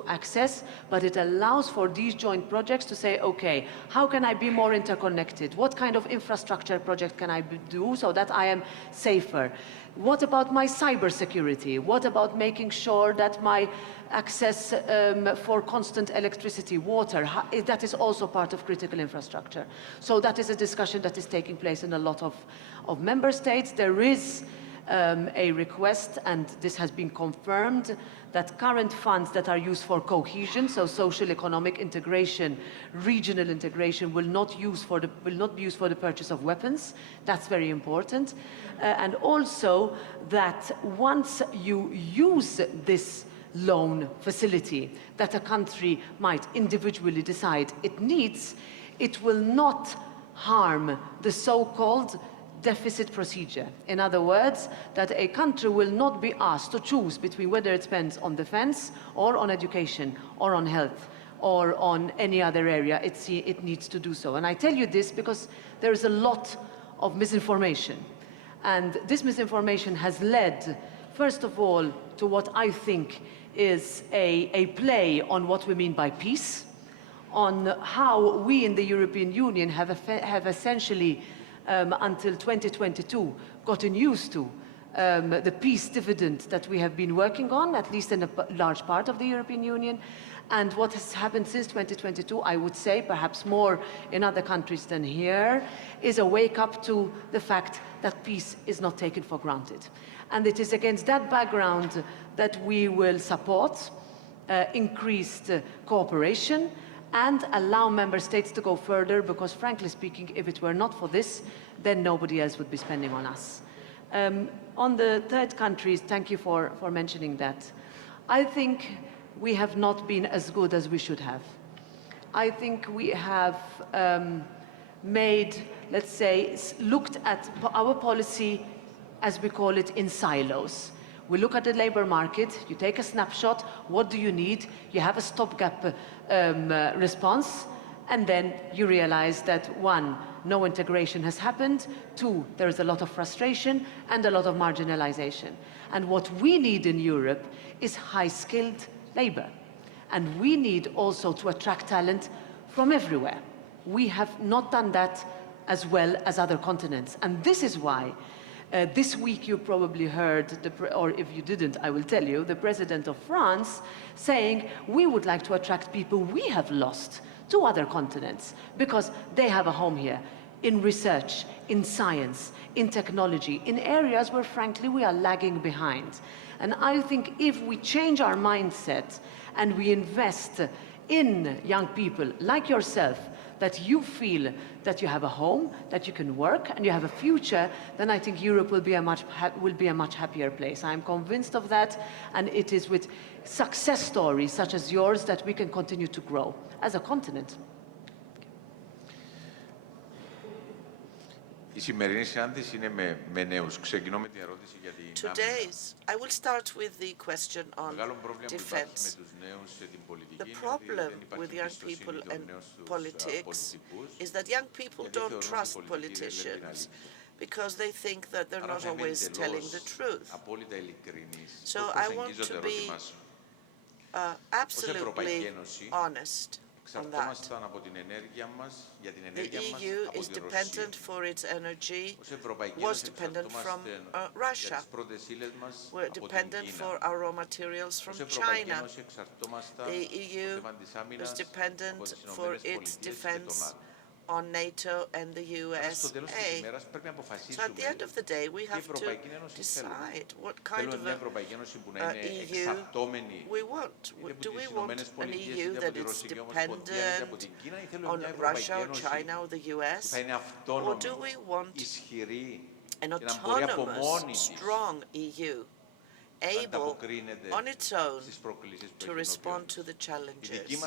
access, but it allows for these joint projects to say, okay, how can I be more interconnected? What kind of infrastructure project can I do so that I am safer? What about my cybersecurity? What about making sure that my access for constant electricity, water, that is also part of critical infrastructure. So that is a discussion that is taking place in a lot of member states. There is a request, and this has been confirmed, that current funds that are used for cohesion, so social economic integration, regional integration, will not be used for the purchase of weapons. That's very important. And also that once you use this loan facility that a country might individually decide it needs, it will not harm the so-called deficit procedure. In other words, that a country will not be asked to choose between whether it spends on defense or on education or on health or on any other area. It needs to do so. And I tell you this because there is a lot of misinformation. And this misinformation has led, first of all, to what I think is a play on what we mean by peace, on how we in the European Union have essentially until 2022 gotten used to the peace dividend that we have been working on, at least in a large part of the European Union. And what has happened since 2022, I would say, perhaps more in other countries than here, is a wake-up to the fact that peace is not taken for granted. And it is against that background that we will support increased cooperation and allow member states to go further, because frankly speaking, if it were not for this, then nobody else would be spending on us. On the third countries, thank you for mentioning that. I think we have not been as good as we should have. I think we have made, let's say, looked at our policy, as we call it, in silos. We look at the labor market, you take a snapshot, what do you need? You have a stopgap response, and then you realize that one, no integration has happened, two, there is a lot of frustration and a lot of marginalization. And what we need in Europe is high-skilled labor. And we need also to attract talent from everywhere. We have not done that as well as other continents. And this is why this week you probably heard, or if you didn't, I will tell you, the President of France saying, we would like to attract people we have lost to other continents because they have a home here in research, in science, in technology, in areas where, frankly, we are lagging behind. And I think if we change our mindset and we invest in young people like yourself, that you feel that you have a home, that you can work, and you have a future, then I think Europe will be a much happier place. I'm convinced of that, and it is with success stories such as yours that we can continue to grow as a continent. Η σημερινή συνάντηση είναι με νέους. Ξεκινώ με την ερώτηση για την άμυνα. I will start with the question on defense. The problem with young people and politics is that young people don't trust politicians because they think that they're not always telling the truth. So I want to be absolutely honest on that. The EU is dependent for its energy, was dependent from Russia. We're dependent for our raw materials from China. The EU is dependent for its defense on NATO and the USA. So at the end of the day, we have to decide what kind of EU we want. Do we want an EU that is dependent on Russia or China or the US? Or do we want an autonomous, strong EU, able on its own to respond to the challenges?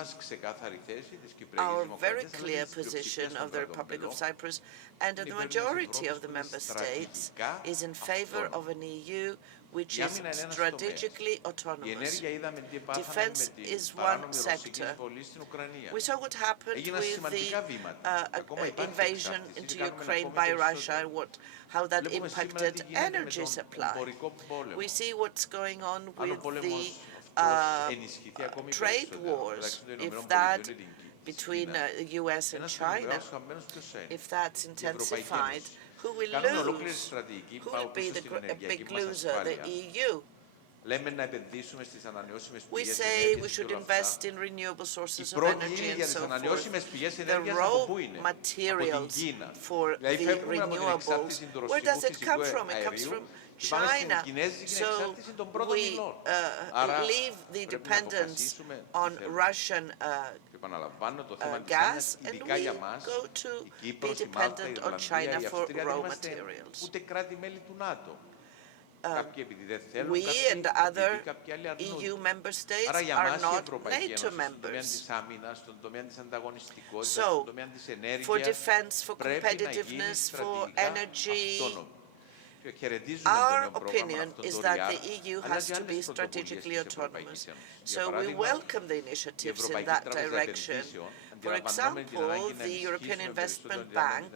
Our very clear position of the Republic of Cyprus and the majority of the member states is in favor of an EU which is strategically autonomous. Defense is one sector. We saw what happened with the invasion into Ukraine by Russia and how that impacted energy supply. We see what's going on with the trade wars, if that between the US and China, if that's intensified, who will lose? Who will be the big loser? The EU. We say we should invest in renewable sources of energy and so forth. The raw materials for the renewables, where does it come from? It comes from China. So we leave the dependence on Russian gas and we go to be dependent on China for raw materials. We and other EU member states are not NATO members. So, for defense, for competitiveness, for energy, our opinion is that the EU has to be strategically autonomous. So we welcome the initiatives in that direction. For example, the European Investment Bank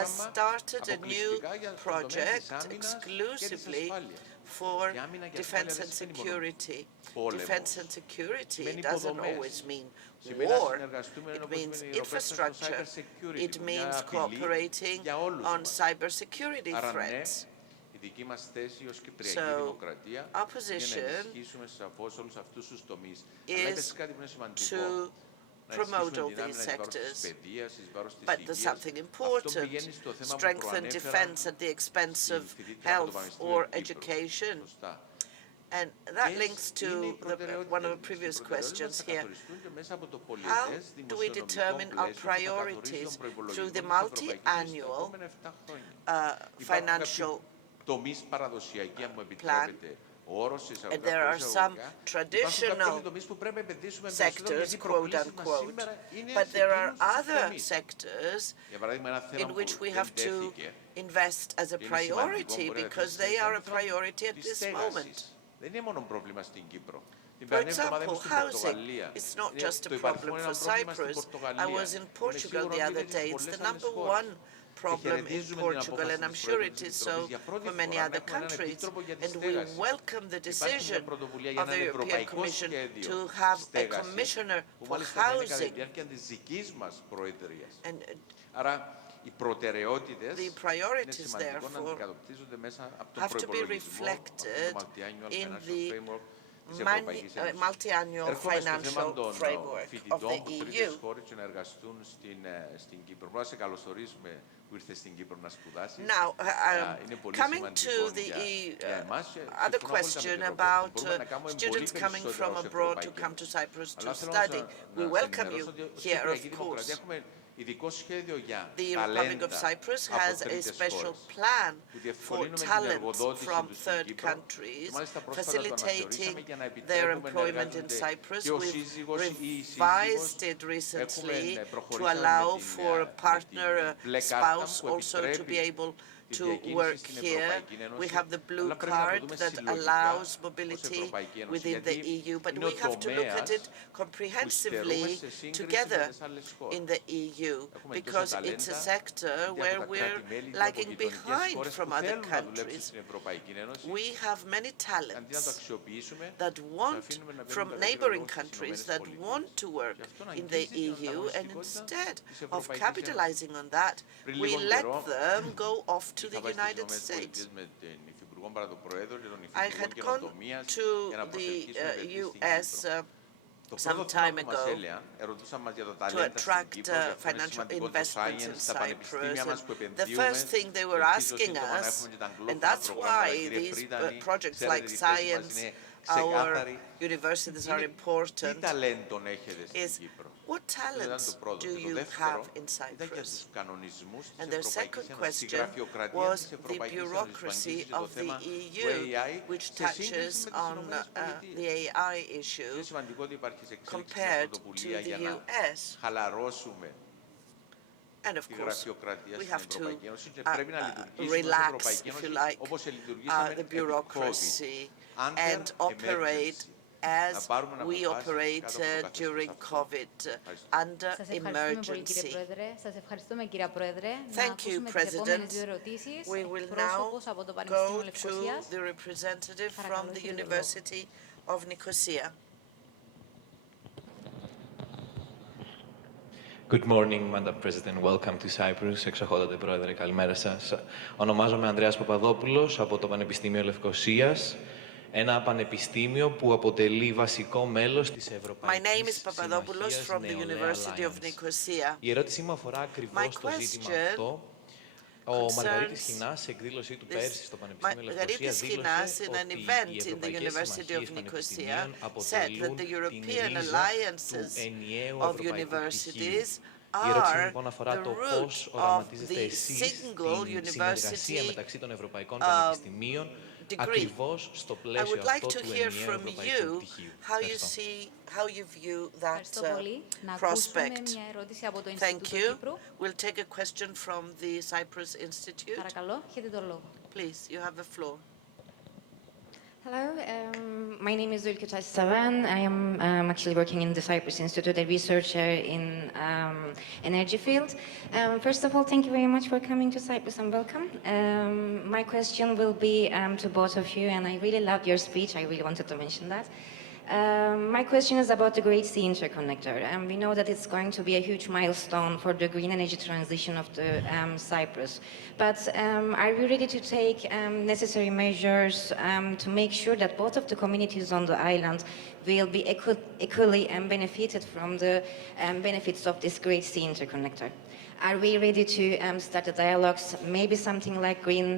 has started a new project exclusively for defense and security. Defense and security doesn't always mean war. It means infrastructure. It means cooperating on cybersecurity threats. So, our position is to promote all these sectors. But there's something important. Strengthen defense at the expense of health or education. And that links to one of the previous questions here. How do we determine our priorities through the multi-annual financial plan? And there are some traditional sectors, quote unquote, but there are other sectors in which we have to invest as a priority because they are a priority at this moment. Δεν είναι μόνο πρόβλημα στην Κύπρο. For example, housing is not just a problem for Cyprus. I was in Portugal the other day. It's the number one problem in Portugal, and I'm sure it is so for many other countries. And we welcome the decision of the European Commission to have a commissioner for housing. And οι προτεραιότητες the priorities therefore have to be reflected in the multi-annual financial framework of the EU. Now, coming to the other question about students coming from abroad to come to Cyprus to study, we welcome you here, of course. The Republic of Cyprus has a special plan for talents from third countries, facilitating their employment in Cyprus. We've revised it recently to allow for a partner, a spouse also to be able to work here. We have the blue card that allows mobility within the EU, but we have to look at it comprehensively together in the EU, because it's a sector where we're lagging behind from other countries. We have many talents that want, from neighboring countries, that want to work in the EU, and instead of capitalizing on that, we let them go off to the United States. I had gone to the US some time ago to attract financial investments in Cyprus. And the first thing they were asking us, and that's why these projects like science, our universities are important, is what talents do you have in Cyprus? And their second question was the bureaucracy of the EU, which touches on the AI issue compared to the US. And of course, we have to relax, if you like, the bureaucracy and operate as we operated during COVID under emergency. Thank you, President. We will now go to the representative from the University of Nicosia. Good morning, Madam President. Welcome to Cyprus. Εξοχότατε Πρόεδρε, καλημέρα σας. Ονομάζομαι Ανδρέας Παπαδόπουλος από το Πανεπιστήμιο Λευκωσίας. Ένα πανεπιστήμιο που αποτελεί βασικό μέλος της Ευρωπαϊκής Συμμαχίας Νεολαία. Η ερώτησή μου αφορά ακριβώς το ζήτημα αυτό. Ο Μαργαρίτης Χινάς, σε εκδήλωσή του πέρσι στο Πανεπιστήμιο Λευκωσίας, δήλωσε ότι οι Ευρωπαϊκές Συμμαχίες Πανεπιστημίων αποτελούν την ρίζα του ενιαίου ευρωπαϊκού πτυχίου. Η ερώτηση λοιπόν αφορά το πώς οραματίζετε εσείς την συνεργασία μεταξύ των ευρωπαϊκών πανεπιστημίων ακριβώς στο πλαίσιο αυτό του ενιαίου ευρωπαϊκού πτυχίου. How you view that prospect. Thank you. We'll take a question from the Cyprus Institute. Please, you have the floor. Hello, my name is Zulke Savan. I am actually working in the Cyprus Institute, a researcher in energy field. First of all, thank you very much for coming to Cyprus and welcome. My question will be to both of you, and I really loved your speech. I really wanted to mention that. My question is about the Great Sea Interconnector. We know that it's going to be a huge milestone for the green energy transition of the Cyprus. But are we ready to take necessary measures to make sure that both of the communities on the island will be equally benefited from the benefits of this Great Sea Interconnector? Are we ready to start the dialogues, maybe something like green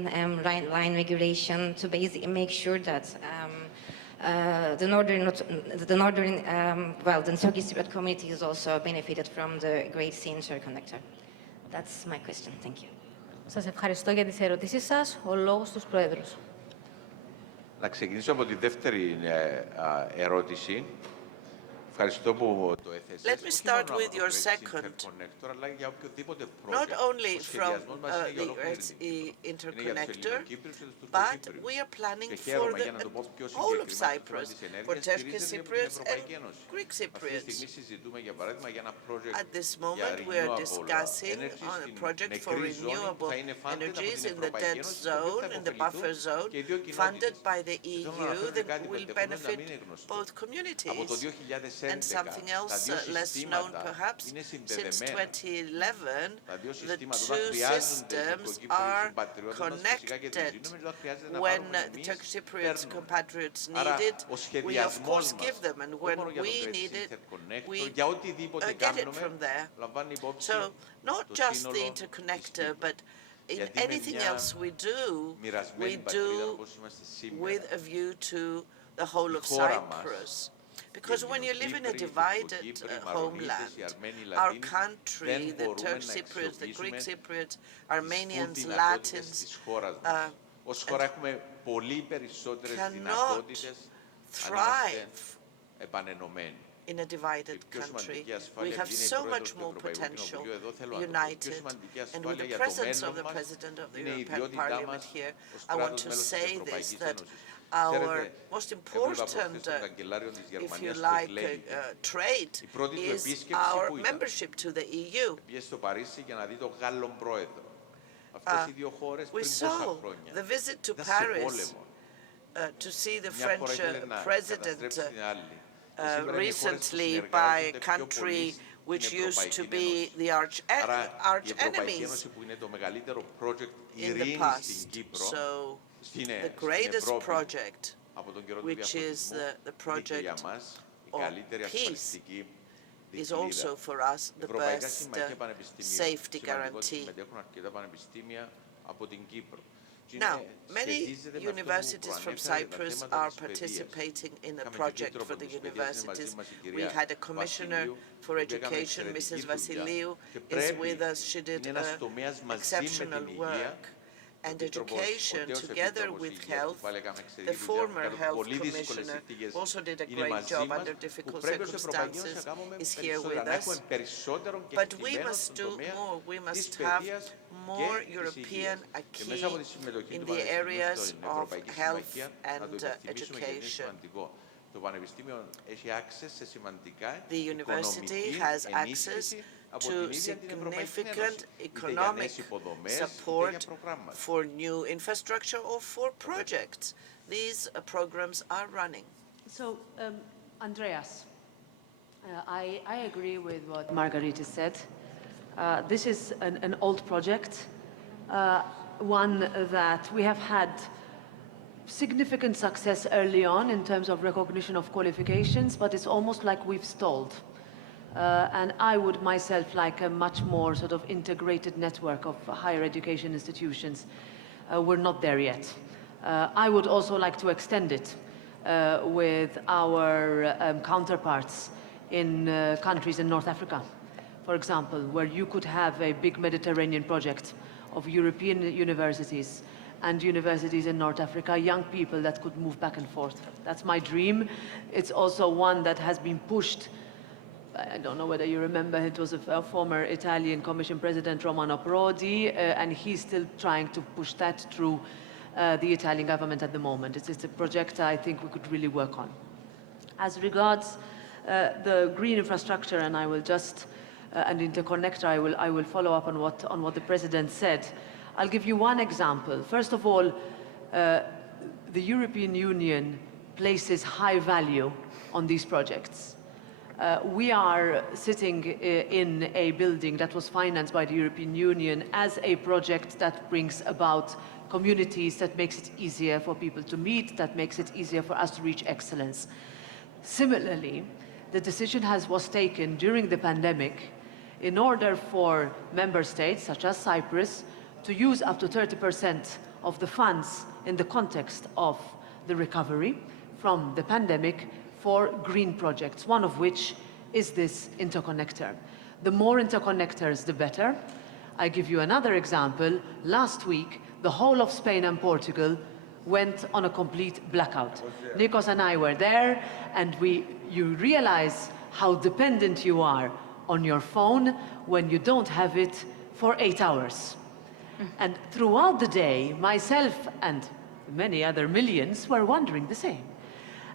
line regulation, to basically make sure that the Turkish Cypriot community is also benefited from the Great Sea Interconnector? That's my question. Thank you. Σας ευχαριστώ για τις ερωτήσεις σας. Ο λόγος στους Προέδρους. Να ξεκινήσω από τη δεύτερη ερώτηση. Let me start with your second. Not only from the interconnector, but we are planning for the whole of Cyprus, for Turkish Cypriots and Greek Cypriots. At this moment, we are discussing on a project for renewable energies in the dead zone, in the buffer zone, funded by the EU, that will benefit both communities. And something else less known perhaps, since 2011, the two systems are connected. When the Turkish Cypriots compatriots need it, we of course give them, and when we need it, we get it from there. So not just the interconnector, but in anything else we do with a view to the whole of Cyprus. Because when you live in a divided homeland, our country, the Turkish Cypriots, the Greek Cypriots, Armenians, Latins, cannot thrive in a divided country. We have so much more potential united. And with the presence of the President of the European Parliament here, I want to say this, that our most important, if you like, trait is our membership to the EU. We saw the visit to Paris to see the French president recently by a country which used to be the arch enemies in the past. So the greatest project, which is the project of peace, is also for us the best safety guarantee. Now, many universities from Cyprus are participating in the project for the universities. We had a commissioner for education, Mrs. Vasiliou, is with us. She did exceptional work. And education, together with health, the former health commissioner also did a great job under difficult circumstances, is here with us. But we must do more. We must have more European acquis in the areas of health and education. The university has access to significant economic support for new infrastructure or for projects. These programs are running. So, Andreas, I agree with what Margarita said. This is an old project, one that we have had significant success early on in terms of recognition of qualifications, but it's almost like we've stalled. And I would myself like a much more sort of integrated network of higher education institutions. We're not there yet. I would also like to extend it with our counterparts in countries in North Africa, for example, where you could have a big Mediterranean project of European universities and universities in North Africa, young people that could move back and forth. That's my dream. It's also one that has been pushed. I don't know whether you remember, it was a former Italian Commission President, Romano Prodi, and he's still trying to push that through the Italian government at the moment. It's a project I think we could really work on. As regards the green infrastructure, and I will just, and interconnector, I will follow up on what the President said. I'll give you one example. First of all, the European Union places high value on these projects. We are sitting in a building that was financed by the European Union as a project that brings about communities, that makes it easier for people to meet, that makes it easier for us to reach excellence. Similarly, the decision was taken during the pandemic in order for member states, such as Cyprus, to use up to 30% of the funds in the context of the recovery from the pandemic for green projects, one of which is this interconnector. The more interconnectors, the better. I give you another example. Last week, the whole of Spain and Portugal went on a complete blackout. Nikos and I were there, and you realize how dependent you are on your phone when you don't have it for 8 hours. And throughout the day, myself and many other millions were wondering the same.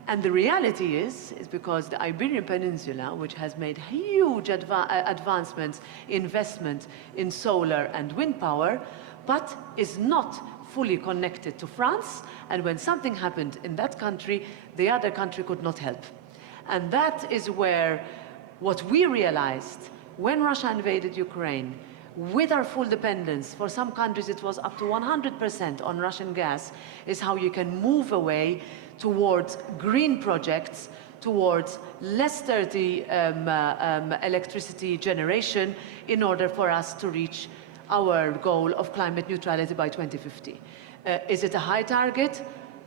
And the reality is because the Iberian Peninsula, which has made huge advancements, investment in solar and wind power, but is not fully connected to France, and when something happened in that country, the other country could not help. And that is where what we realized when Russia invaded Ukraine, with our full dependence, for some countries it was up to 100% on Russian gas, is how you can move away towards green projects, towards less dirty electricity generation in order for us to reach our goal of climate neutrality by 2050. Is it a high target?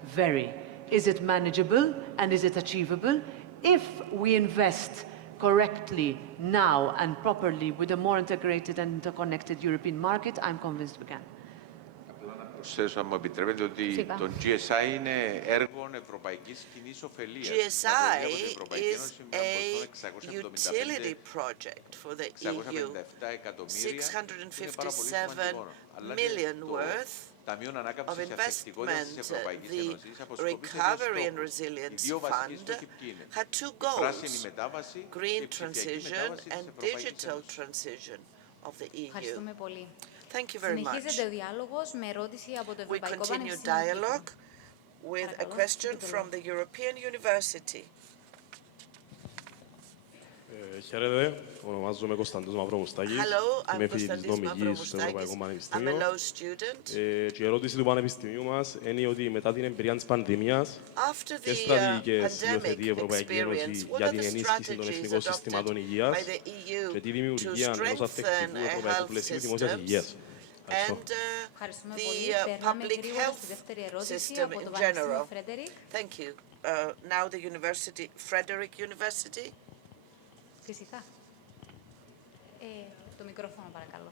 Very. Is it manageable and is it achievable? If we invest correctly now and properly with a more integrated and interconnected European market, I'm convinced we can. Προσθέσω, αν μου επιτρέπετε, ότι το GSI είναι έργο ευρωπαϊκής κοινής ωφελίας. GSI is a utility project for the EU. 657 million worth of investment. The Recovery and Resilience Fund had two goals: green transition and digital transition of the EU. Thank you very much. We continue dialogue with a question from the European University. Χαίρετε, ονομάζομαι Κωνσταντίνος Μαυρομουστάκης. Είμαι φοιτητής νομικής στο Ευρωπαϊκό Πανεπιστήμιο. Και η ερώτηση του Πανεπιστημίου μας είναι ότι μετά την εμπειρία της πανδημίας, ποιες στρατηγικές υιοθετεί η Ευρωπαϊκή Ένωση για την ενίσχυση των εθνικών συστημάτων υγείας και τη δημιουργία ενός ανθεκτικού ευρωπαϊκού πλαισίου δημόσιας υγείας. And the public health system in general. Thank you. Now the university, Frederick University. Φυσικά. Το μικρόφωνο, παρακαλώ.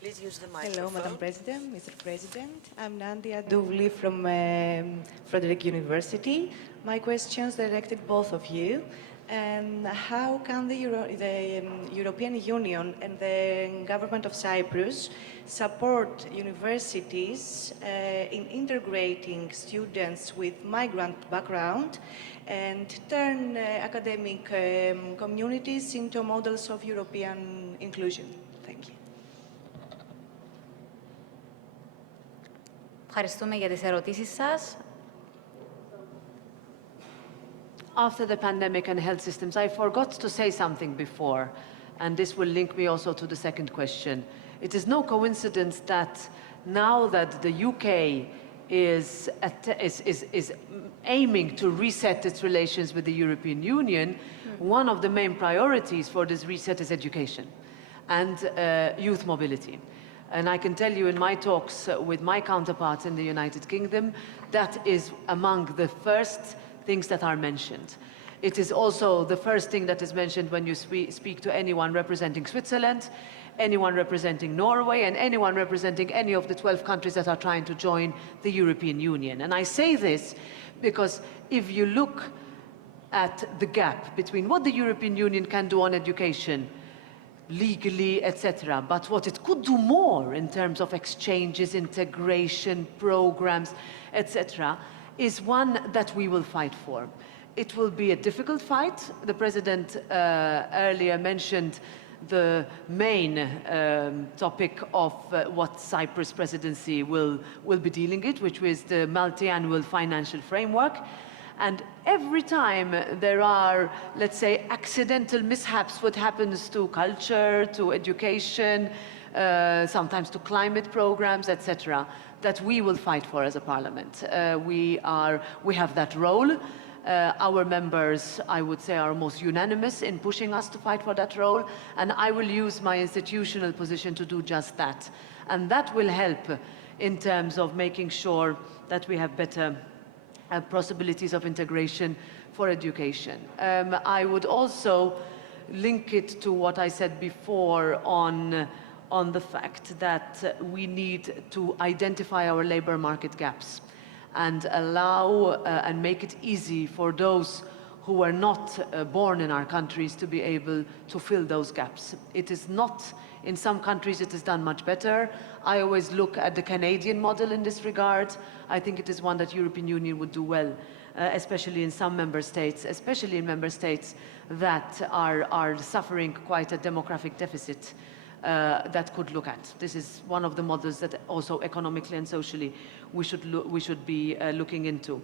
Please use the microphone. Hello, Madam President, Mr. President. I'm Nandia Douvli from Frederick University. My questions directed both of you. And how can the European Union and the government of Cyprus support universities in integrating students with migrant background and turn academic communities into models of European inclusion? Thank you. Ευχαριστούμε για τις ερωτήσεις σας. After the pandemic and health systems, I forgot to say something before, and this will link me also to the second question. It is no coincidence that now that the UK is aiming to reset its relations with the European Union, one of the main priorities for this reset is education and youth mobility. And I can tell you in my talks with my counterparts in the United Kingdom, that is among the first things that are mentioned. It is also the first thing that is mentioned when you speak to anyone representing Switzerland, anyone representing Norway, and anyone representing any of the 12 countries that are trying to join the European Union. And I say this because if you look at the gap between what the European Union can do on education, legally, etc., but what it could do more in terms of exchanges, integration, programs, etc., is one that we will fight for. It will be a difficult fight. The President earlier mentioned the main topic of what Cyprus presidency will be dealing with, which is the multi-annual financial framework. And every time there are, let's say, accidental mishaps, what happens to culture, to education, sometimes to climate programs, etc., that we will fight for as a parliament. We have that role. Our members, I would say, are most unanimous in pushing us to fight for that role, and I will use my institutional position to do just that. And that will help in terms of making sure that we have better possibilities of integration for education. I would also link it to what I said before on the fact that we need to identify our labor market gaps and allow and make it easy for those who were not born in our countries to be able to fill those gaps. It is not, in some countries it is done much better. I always look at the Canadian model in this regard. I think it is one that European Union would do well, especially in some member states, especially in member states that are suffering quite a demographic deficit that could look at. This is one of the models that also economically and socially we should be looking into.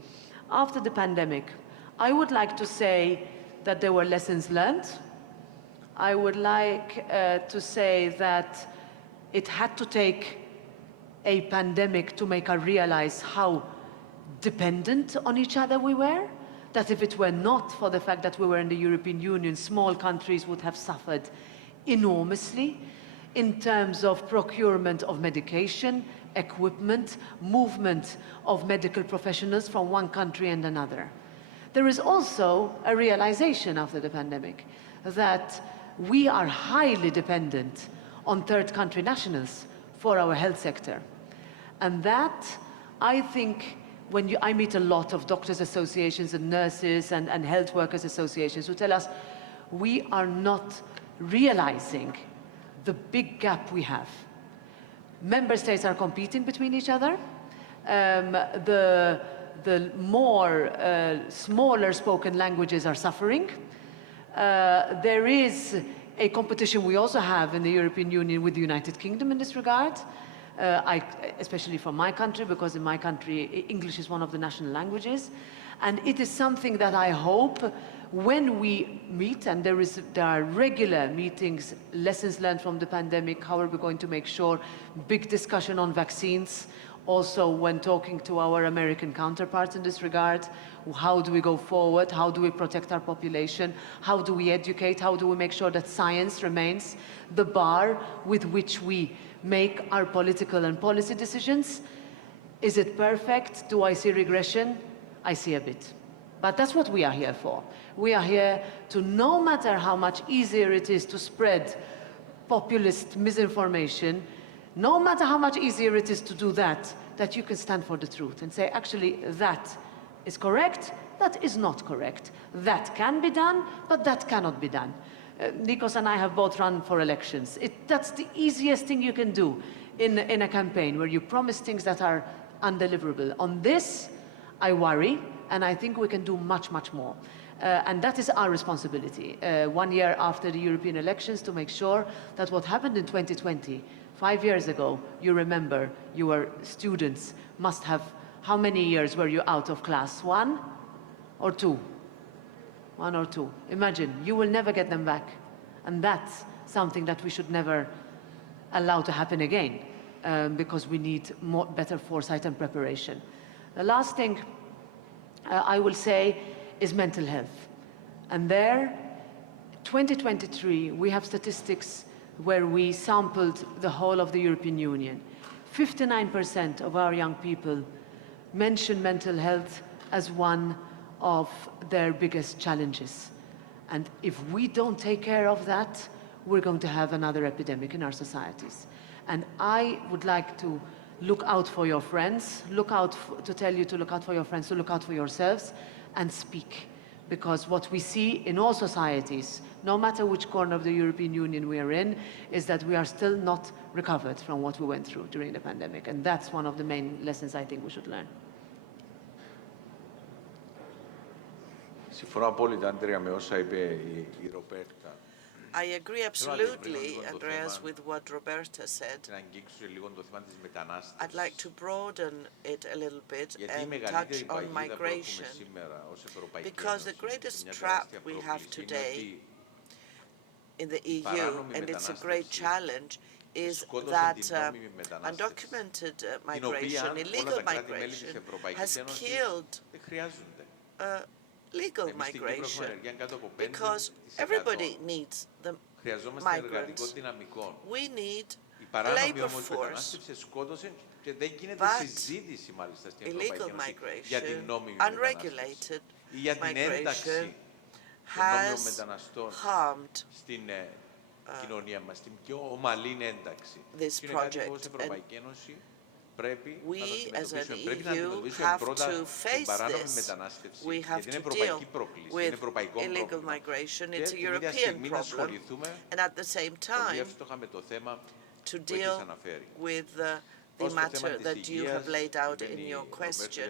After the pandemic, I would like to say that there were lessons learned. I would like to say that it had to take a pandemic to make us realize how dependent on each other we were, that if it were not for the fact that we were in the European Union, small countries would have suffered enormously in terms of procurement of medication, equipment, movement of medical professionals from one country and another. There is also a realization after the pandemic that we are highly dependent on third country nationals for our health sector. And that, I think, when I meet a lot of doctors' associations and nurses and health workers' associations who tell us we are not realizing the big gap we have. Member states are competing between each other. The more smaller spoken languages are suffering. There is a competition we also have in the European Union with the United Kingdom in this regard, especially from my country, because in my country English is one of the national languages. And it is something that I hope when we meet, and there are regular meetings, lessons learned from the pandemic, how are we going to make sure, big discussion on vaccines, also when talking to our American counterparts in this regard, how do we go forward, how do we protect our population, how do we educate, how do we make sure that science remains the bar with which we make our political and policy decisions. Is it perfect? Do I see regression? I see a bit. But that's what we are here for. We are here to, no matter how much easier it is to spread populist misinformation, no matter how much easier it is to do that, that you can stand for the truth and say, actually, that is correct, that is not correct. That can be done, but that cannot be done. Nikos and I have both run for elections. That's the easiest thing you can do in a campaign where you promise things that are undeliverable. On this, I worry, and I think we can do much, much more. And that is our responsibility, 1 year after the European elections, to make sure that what happened in 2020, 5 years ago, you remember, you were students, must have, how many years were you out of class? 1 or 2? 1 or 2. Imagine, you will never get them back. And that's something that we should never allow to happen again, because we need better foresight and preparation. The last thing I will say is mental health. And there, 2023, we have statistics where we sampled the whole of the European Union. 59% of our young people mention mental health as one of their biggest challenges. And if we don't take care of that, we're going to have another epidemic in our societies. And I would like to look out for your friends, to tell you to look out for your friends, to look out for yourselves, and speak. Because what we see in all societies, no matter which corner of the European Union we are in, is that we are still not recovered from what we went through during the pandemic. And that's one of the main lessons I think we should learn. Συμφωνώ απόλυτα, Αντρέα, με όσα είπε η Ροπέρτα. I agree absolutely, Andreas, with what Roberta said. I'd like to broaden it a little bit and touch on migration, because the greatest trap we have today in the EU, and it's a great challenge, is that undocumented migration, illegal migration, has killed legal migration, because everybody needs the migrants. We need a labor force, but illegal migration, unregulated migration, has harmed this project. we as an EU have to face this. We have to deal with illegal migration. It's a European problem. And at the same time, to deal with the matter that you have laid out in your question.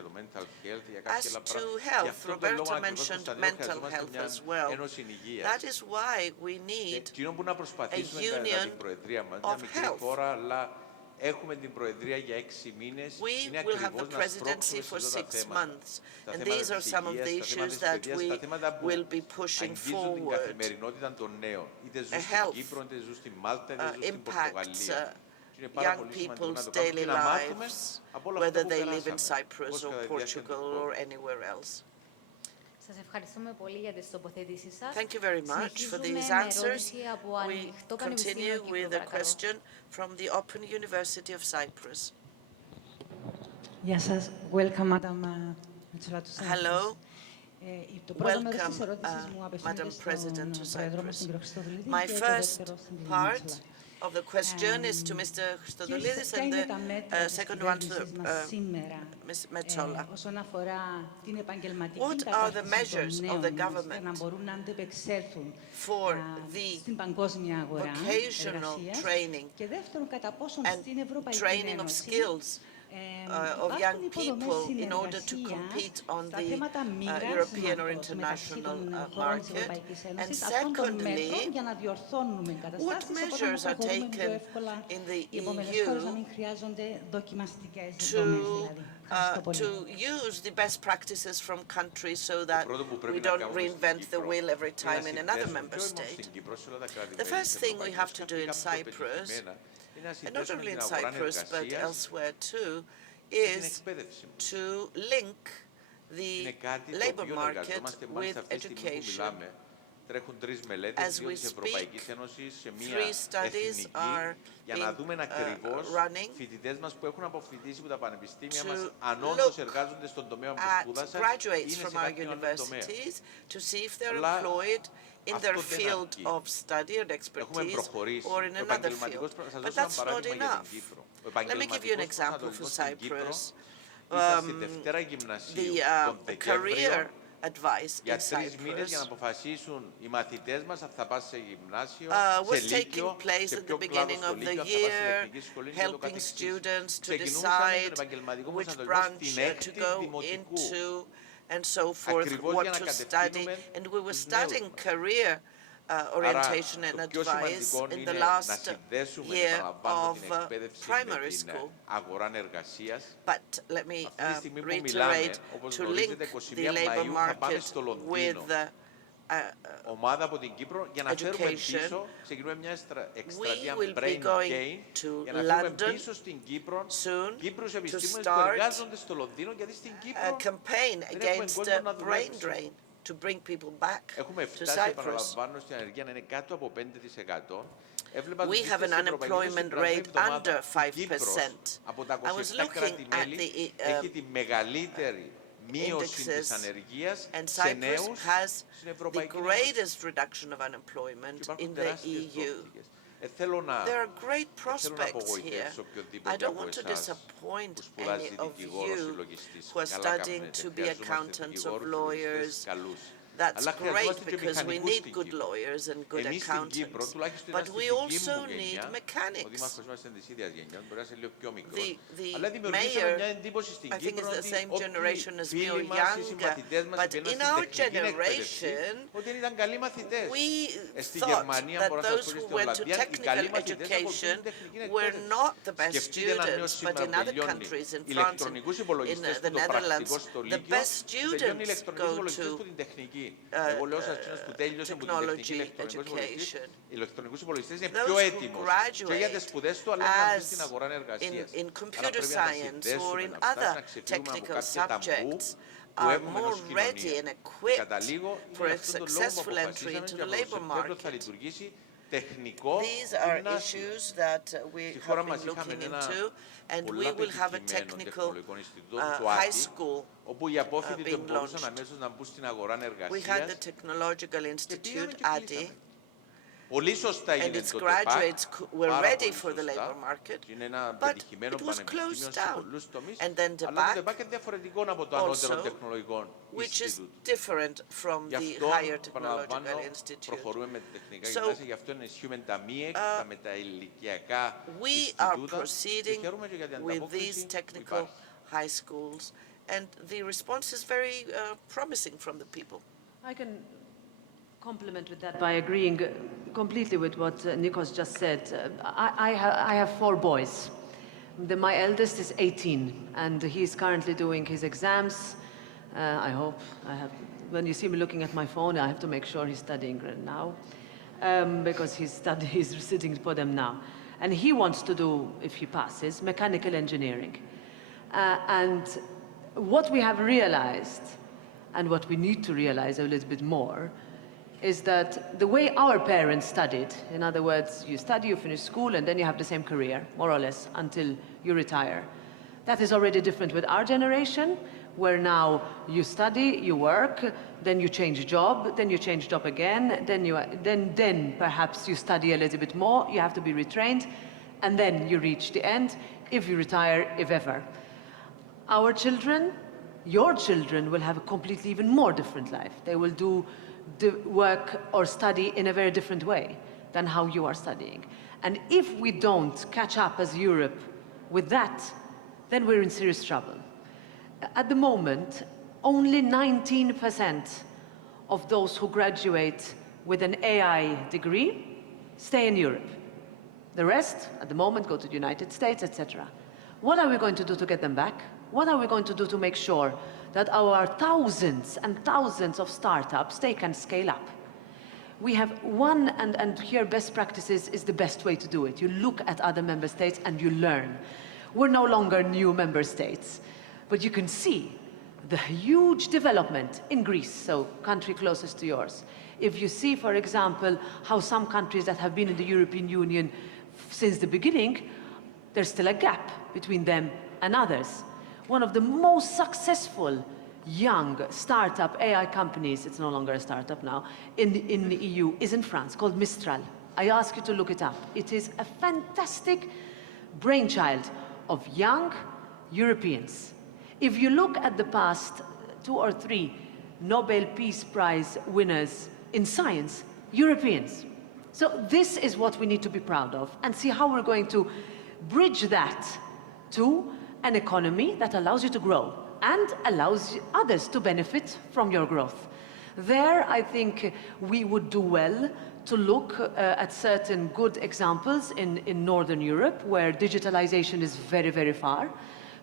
As to health, Roberto mentioned mental health as well. That is why we need a union of health. We will have the presidency for 6 months, and these are some of the issues that we will be pushing forward. Health impacts young people's daily lives, whether they live in Cyprus or Portugal or anywhere else. Σας ευχαριστούμε πολύ για τις τοποθετήσεις σας. Thank you very much for these answers. We continue with a question from the Open University of Cyprus. Γεια σας. Welcome, Madam Mitsoulatou. Hello. Welcome, Madam President to Cyprus. My first part of the question is to Mr. Christodoulidis and the second one to Ms. Metsola. What are the measures of the government for the vocational training and training of skills of young people in order to compete on the European or international market? And secondly, what measures are taken in the EU to use the best practices from countries so that we don't reinvent the wheel every time in another member state? The first thing we have to do in Cyprus, and not only in Cyprus but elsewhere too, is to link the labor market with education. As we speak, 3 studies are running to look at graduates from our universities to see if they're employed in their field of study and expertise or in another field. But that's not enough. Let me give you an example for Cyprus. The career advice in Cyprus was taking place at the beginning of the year, helping students to decide which branch to go into and so forth, what to study. And we were studying career orientation and advice in the last year of primary school. But let me reiterate, to link the labor market with education, we will be going to London soon to start a campaign against brain drain, to bring people back to Cyprus. We have an unemployment rate under 5%. I was looking at the indexes, and Cyprus has the greatest reduction of unemployment in the EU. There are great prospects here. I don't want to disappoint any of you who are studying to be accountants or lawyers. That's great because we need good lawyers and good accountants. But we also need mechanics. The mayor, I think, is the same generation as me or younger. But in our generation, we thought that those who went to technical education were not the best students. But in other countries, in France and in the Netherlands, the best students go to technology education. Those who graduate as in computer science or in other technical subjects are more ready and equipped for a successful entry into the labor market. These are issues that we have been looking into, and we will have a technical high school being launched. We had the Technological Institute, ADI, and its graduates were ready for the labor market, but it was closed down. And then the back also, which is different from the higher technological institute. So we are proceeding with these technical high schools, and the response is very promising from the people. I can complement with that by agreeing completely with what Nikos just said. I have 4 boys. My eldest is 18, and he's currently doing his exams. I hope when you see me looking at my phone, I have to make sure he's studying right now, because he's sitting for them now. And he wants to do, if he passes, mechanical engineering. And what we have realized, and what we need to realize a little bit more, is that the way our parents studied, in other words, you study, you finish school, and then you have the same career, more or less, until you retire. That is already different with our generation, where now you study, you work, then you change job, then you change job again, then perhaps you study a little bit more, you have to be retrained, and then you reach the end, if you retire, if ever. Our children, your children, will have a completely even more different life. They will do the work or study in a very different way than how you are studying. And if we don't catch up as Europe with that, then we're in serious trouble. At the moment, only 19% of those who graduate with an AI degree stay in Europe. The rest, at the moment, go to the United States, etc. What are we going to do to get them back? What are we going to do to make sure that our thousands and thousands of startups, they can scale up? We have one, and here best practices is the best way to do it. You look at other member states and you learn. We're no longer new member states, but you can see the huge development in Greece, so country closest to yours. If you see, for example, how some countries that have been in the European Union since the beginning, there's still a gap between them and others. One of the most successful young startup AI companies, it's no longer a startup now, in the EU is in France, called Mistral. I ask you to look it up. It is a fantastic brainchild of young Europeans. If you look at the past 2 or 3 Nobel Peace Prize winners in science, Europeans. So this is what we need to be proud of, and see how we're going to bridge that to an economy that allows you to grow and allows others to benefit from your growth. There, I think we would do well to look at certain good examples in Northern Europe, where digitalization is very, very far,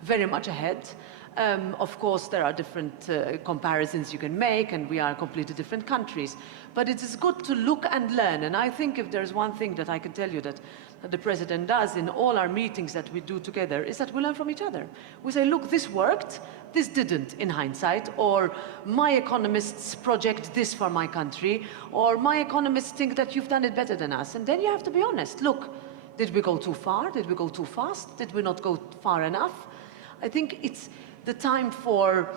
very much ahead. Of course, there are different comparisons you can make, and we are completely different countries. But it is good to look and learn. And I think if there's one thing that I can tell you that the President does in all our meetings that we do together, is that we learn from each other. We say, look, this worked, this didn't in hindsight, or my economists project this for my country, or my economists think that you've done it better than us. And then you have to be honest. Look, did we go too far? Did we go too fast? Did we not go far enough? I think it's the time for,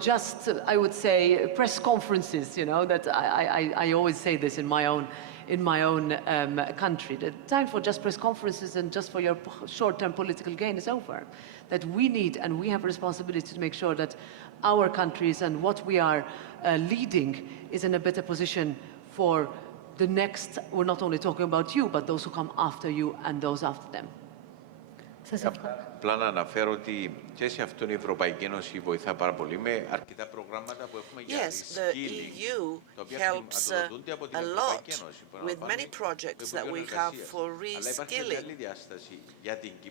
just, I would say, press conferences, that I always say this in my own country. The time for just press conferences and just for your short-term political gain is over. That we need, and we have a responsibility to make sure that our countries and what we are leading is in a better position for the next. We're not only talking about you, but those who come after you and those after them. Απλά να αναφέρω ότι και σε αυτόν η Ευρωπαϊκή Ένωση βοηθά πάρα πολύ με αρκετά προγράμματα που έχουμε για reskilling, τα οποία χρηματοδοτούνται από την Ευρωπαϊκή Ένωση. With many projects that we have for reskilling.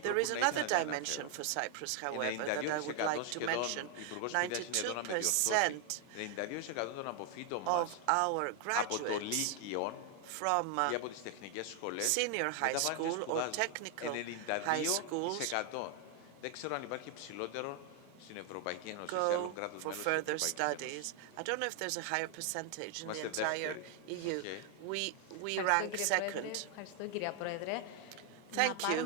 There is another dimension for Cyprus, however, that I would like to mention. 92% of our graduates from senior high school or technical high schools go for further studies. I don't know if there's a higher percentage in the entire EU. We rank second. Thank you,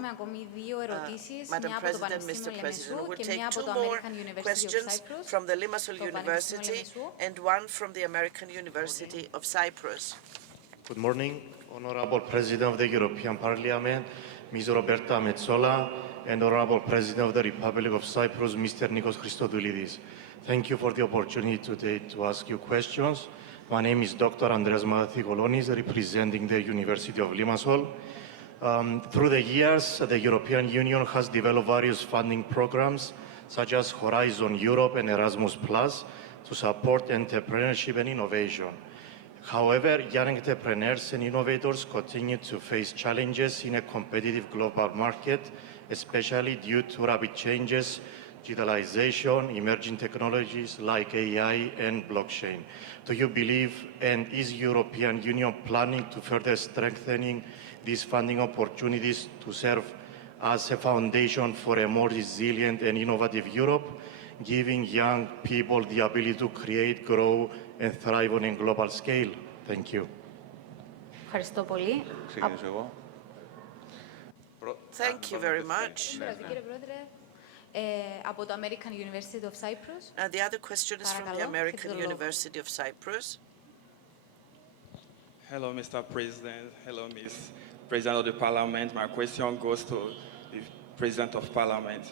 Madam President, Mr. President. We'll take 2 more questions from the Limassol University and 1 from the American University of Cyprus. Good morning, Honorable President of the European Parliament, Ms. Roberta Metsola, and Honorable President of the Republic of Cyprus, Mr. Nikos Christodoulidis. Thank you for the opportunity today to ask you questions. My name is Dr. Andreas Madathikolonis, representing the University of Limassol. Through the years, the European Union has developed various funding programs, such as Horizon Europe and Erasmus+, to support entrepreneurship and innovation. However, young entrepreneurs and innovators continue to face challenges in a competitive global market, especially due to rapid changes, digitalization, emerging technologies like AI and blockchain. Do you believe, and is European Union planning to further strengthening these funding opportunities to serve as a foundation for a more resilient and innovative Europe, giving young people the ability to create, grow, and thrive on a global scale? Thank you. Ευχαριστώ πολύ. Ξεκινήσω εγώ. Thank you very much. Κύριε Πρόεδρε, από το American University of Cyprus. The other question is from the American University of Cyprus. Hello, Mr. President. Hello, Ms. President of the Parliament. My question goes to the President of Parliament.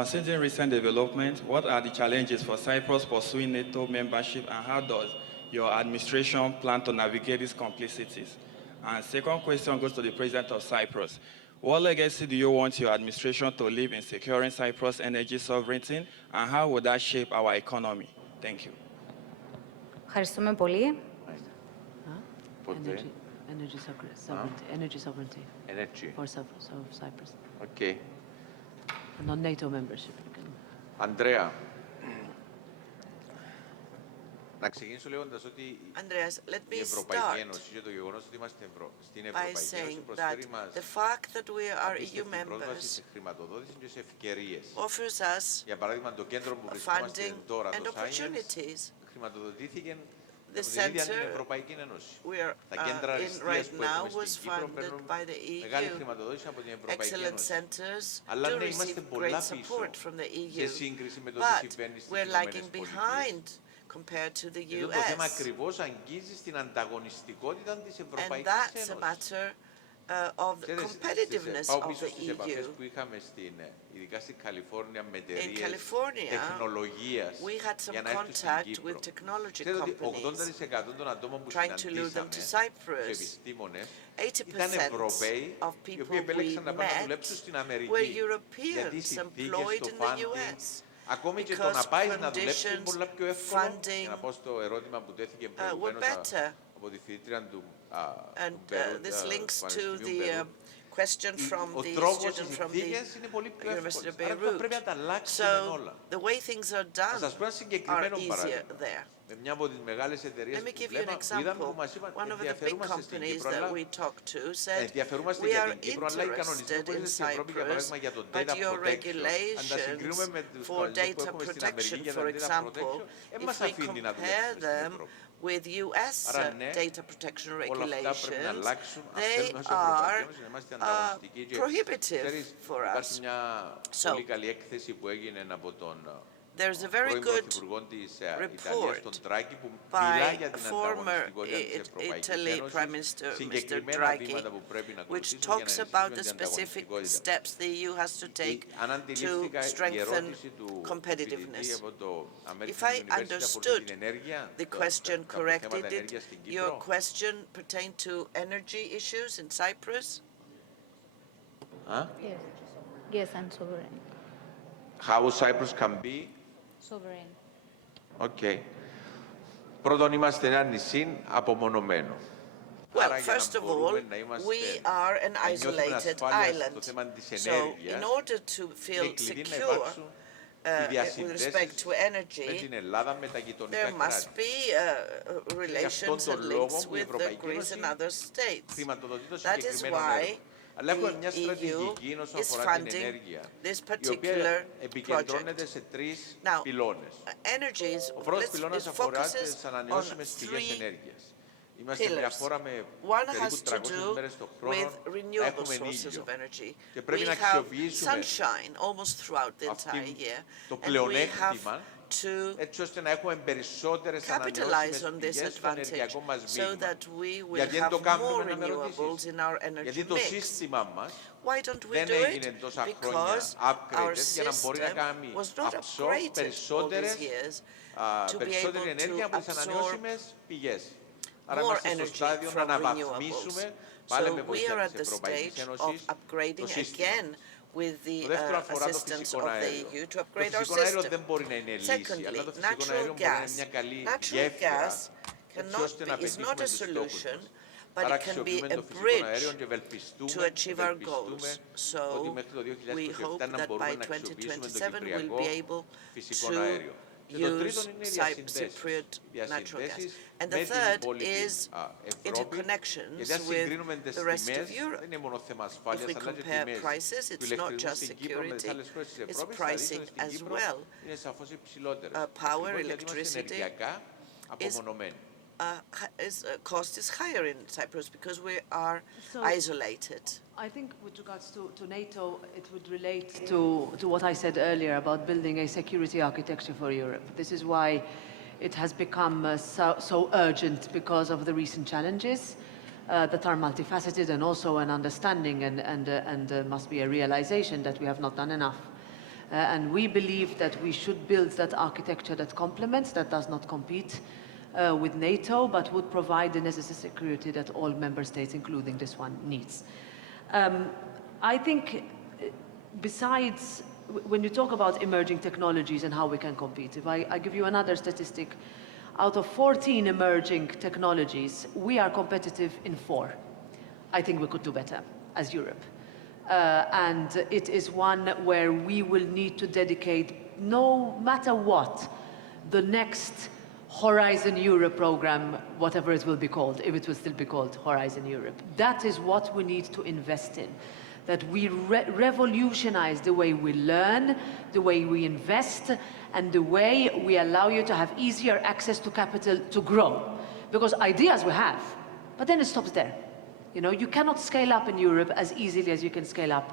Considering recent development, what are the challenges for Cyprus pursuing NATO membership, and how does your administration plan to navigate these complexities? And second question goes to the President of Cyprus. What legacy do you want your administration to leave in securing Cyprus' energy sovereignty, and how would that shape our economy? Thank you. Ευχαριστούμε πολύ. Energy sovereignty. Energy sovereignty. Energy. For Cyprus. Okay. And on NATO membership. Andrea. Να ξεκινήσω λέγοντας ότι η Ευρωπαϊκή Ένωση και το γεγονός ότι είμαστε στην Ευρωπαϊκή Ένωση προσφέρει μας απίστευτη πρόσβαση σε χρηματοδότηση και σε ευκαιρίες. Για παράδειγμα, το κέντρο που βρισκόμαστε τώρα, το Science, χρηματοδοτήθηκε από την ίδια την Ευρωπαϊκή Ένωση. Τα κέντρα αριστείας που έχουμε στην Κύπρο παίρνουν μεγάλη χρηματοδότηση από την Ευρωπαϊκή Ένωση. Αλλά ναι, είμαστε πολλά πίσω σε σύγκριση με το τι συμβαίνει στις ΗΠΑ. Compared to the US. Το θέμα ακριβώς αγγίζει στην ανταγωνιστικότητα της Ευρωπαϊκής Ένωσης. And that's a matter of the competitiveness πάω of πίσω the στις επαφές που είχαμε ειδικά στην Καλιφόρνια με εταιρείες τεχνολογίας για να έρθουν στην Κύπρο. Ξέρετε ότι 80% των ατόμων που συναντήσαμε, τους επιστήμονες, ήταν Ευρωπαίοι οι οποίοι επέλεξαν να πάνε να δουλέψουν στην Αμερική. Γιατί οι συνθήκες, το funding, ακόμη και το να πάει να δουλέψει είναι πολύ πιο εύκολο. Για να πω στο ερώτημα που τέθηκε προηγουμένως από τη φοιτήτρια του Πανεπιστημίου question from the student from the University of Beirut. So the way things are done are easier there. Let me give you an example. One of the big companies that we talked to said, we are interested in Cyprus, but your regulations for data protection, for example, if we compare them with US data protection regulations, they are prohibitive for us. So, there's a very good report by former Italy Prime Minister, Mr. Draghi, which talks about the specific steps the EU has to take to strengthen competitiveness. If I understood the question correctly, did your question pertain to energy issues in Cyprus? Yes, and sovereign. How Cyprus can be sovereign. Okay. Πρώτον, είμαστε ένα νησί απομονωμένο. Well, first of all, we are an isolated island. So, in order to feel secure with respect to energy, there must be relations and links with Greece and other states. That is why the EU is funding this particular project. Now, energy focuses on three pillars. One has to do with renewable sources of energy. We have sunshine almost throughout the entire year, and we have to έτσι ώστε να έχουμε περισσότερες ανανεώσιμες πηγές στο ενεργειακό μας μείγμα. Γιατί δεν το κάνουμε να με ρωτήσεις. Γιατί το σύστημα μας δεν έγινε τόσα χρόνια upgraded για να μπορεί να κάνει absorb περισσότερη ενέργεια από τις ανανεώσιμες πηγές. Άρα είμαστε στο στάδιο να αναβαθμίσουμε πάλι με βοήθεια της Ευρωπαϊκής Ένωσης το σύστημα. Το δεύτερο αφορά το φυσικό αέριο. Το φυσικό αέριο δεν μπορεί να είναι λύση, αλλά το φυσικό αέριο μπορεί να είναι μια καλή γέφυρα έτσι ώστε να πετύχουμε τους στόχους μας. Άρα αξιοποιούμε το φυσικό αέριο και ευελπιστούμε ότι μέχρι το 2027 να μπορούμε να αξιοποιήσουμε το κυπριακό φυσικό αέριο. Και το τρίτο είναι οι διασυνδέσεις με την υπόλοιπη Ευρώπη, γιατί αν συγκρίνουμε τις τιμές, δεν είναι μόνο θέμα ασφάλειας, αλλά και τιμές του ηλεκτρισμού στην Κύπρο με τις άλλες χώρες της Ευρώπης, τα ρίχνουν στην Κύπρο είναι σαφώς υψηλότερες. Ακριβώς γιατί είμαστε ενεργειακά απομονωμένοι. Cost is higher in Cyprus because we are isolated. I think with regards to NATO, it would relate to what I said earlier about building a security architecture for Europe. This is why it has become so urgent because of the recent challenges that are multifaceted and also an understanding and must be a realization that we have not done enough. And we believe that we should build that architecture that complements, that does not compete with NATO, but would provide the necessary security that all member states, including this one, needs. I think besides, when you talk about emerging technologies and how we can compete, if I give you another statistic, out of 14 emerging technologies, we are competitive in 4. I think we could do better as Europe. And it is one where we will need to dedicate, no matter what, the next Horizon Europe program, whatever it will be called, if it will still be called Horizon Europe. That is what we need to invest in. That we revolutionize the way we learn, the way we invest, and the way we allow you to have easier access to capital to grow. Because ideas we have, but then it stops there. You know, you cannot scale up in Europe as easily as you can scale up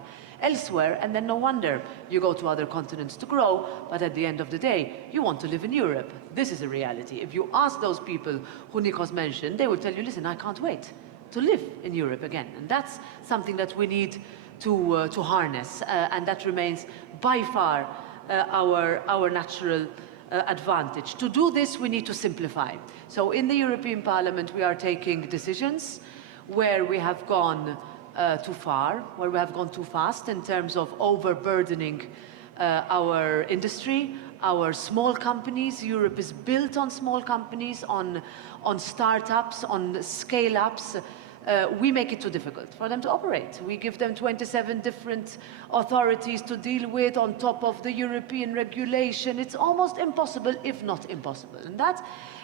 elsewhere, and then no wonder you go to other continents to grow, but at the end of the day, you want to live in Europe. This is a reality. If you ask those people who Nikos mentioned, they will tell you, listen, I can't wait to live in Europe again. And that's something that we need to harness, and that remains by far our natural advantage. To do this, we need to simplify. So in the European Parliament, we are taking decisions where we have gone too far, where we have gone too fast in terms of overburdening our industry, our small companies. Europe is built on small companies, on startups, on scale-ups. We make it too difficult for them to operate. We give them 27 different authorities to deal with on top of the European regulation. It's almost impossible, if not impossible. And that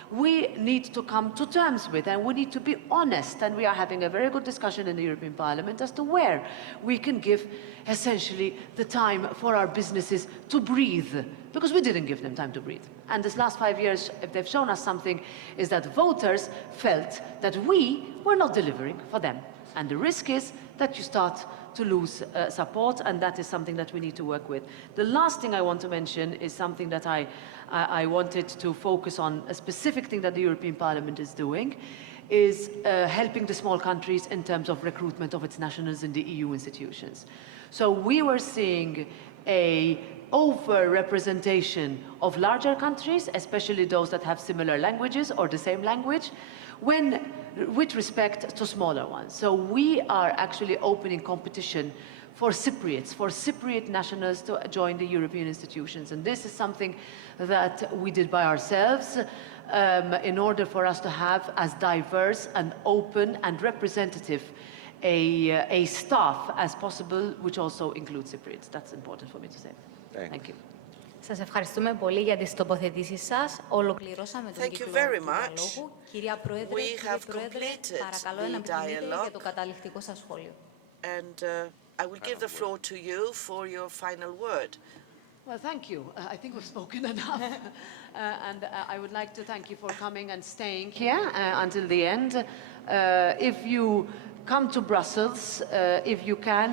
we need to come to terms with, and we need to be honest, and we are having a very good discussion in the European Parliament as to where we can give essentially the time for our businesses to breathe, because we didn't give them time to breathe. And this last 5 years, if they've shown us something, is that voters felt that we were not delivering for them. And the risk is that you start to lose support, and that is something that we need to work with. The last thing I want to mention is something that I wanted to focus on, a specific thing that the European Parliament is doing, is helping the small countries in terms of recruitment of its nationals in the EU institutions. So we were seeing a over-representation of larger countries, especially those that have similar languages or the same language, with respect to smaller ones. So we are actually opening competition for Cypriots, for Cypriot nationals to join the European institutions. And this is something that we did by ourselves in order for us to have as diverse and open and representative a staff as possible, which also includes Cypriots. That's important for me to say. Thank you. Σας ευχαριστούμε πολύ για τις τοποθετήσεις σας. Ολοκληρώσαμε τον κύκλο του διαλόγου. Κυρία Πρόεδρε, κύριε Πρόεδρε, παρακαλώ να επιμείνετε για το καταληκτικό σας σχόλιο. And I will give the floor to you for your final word. Well, thank you. I think we've spoken enough. And I would like to thank you for coming and staying here until the end. If you come to Brussels, if you can,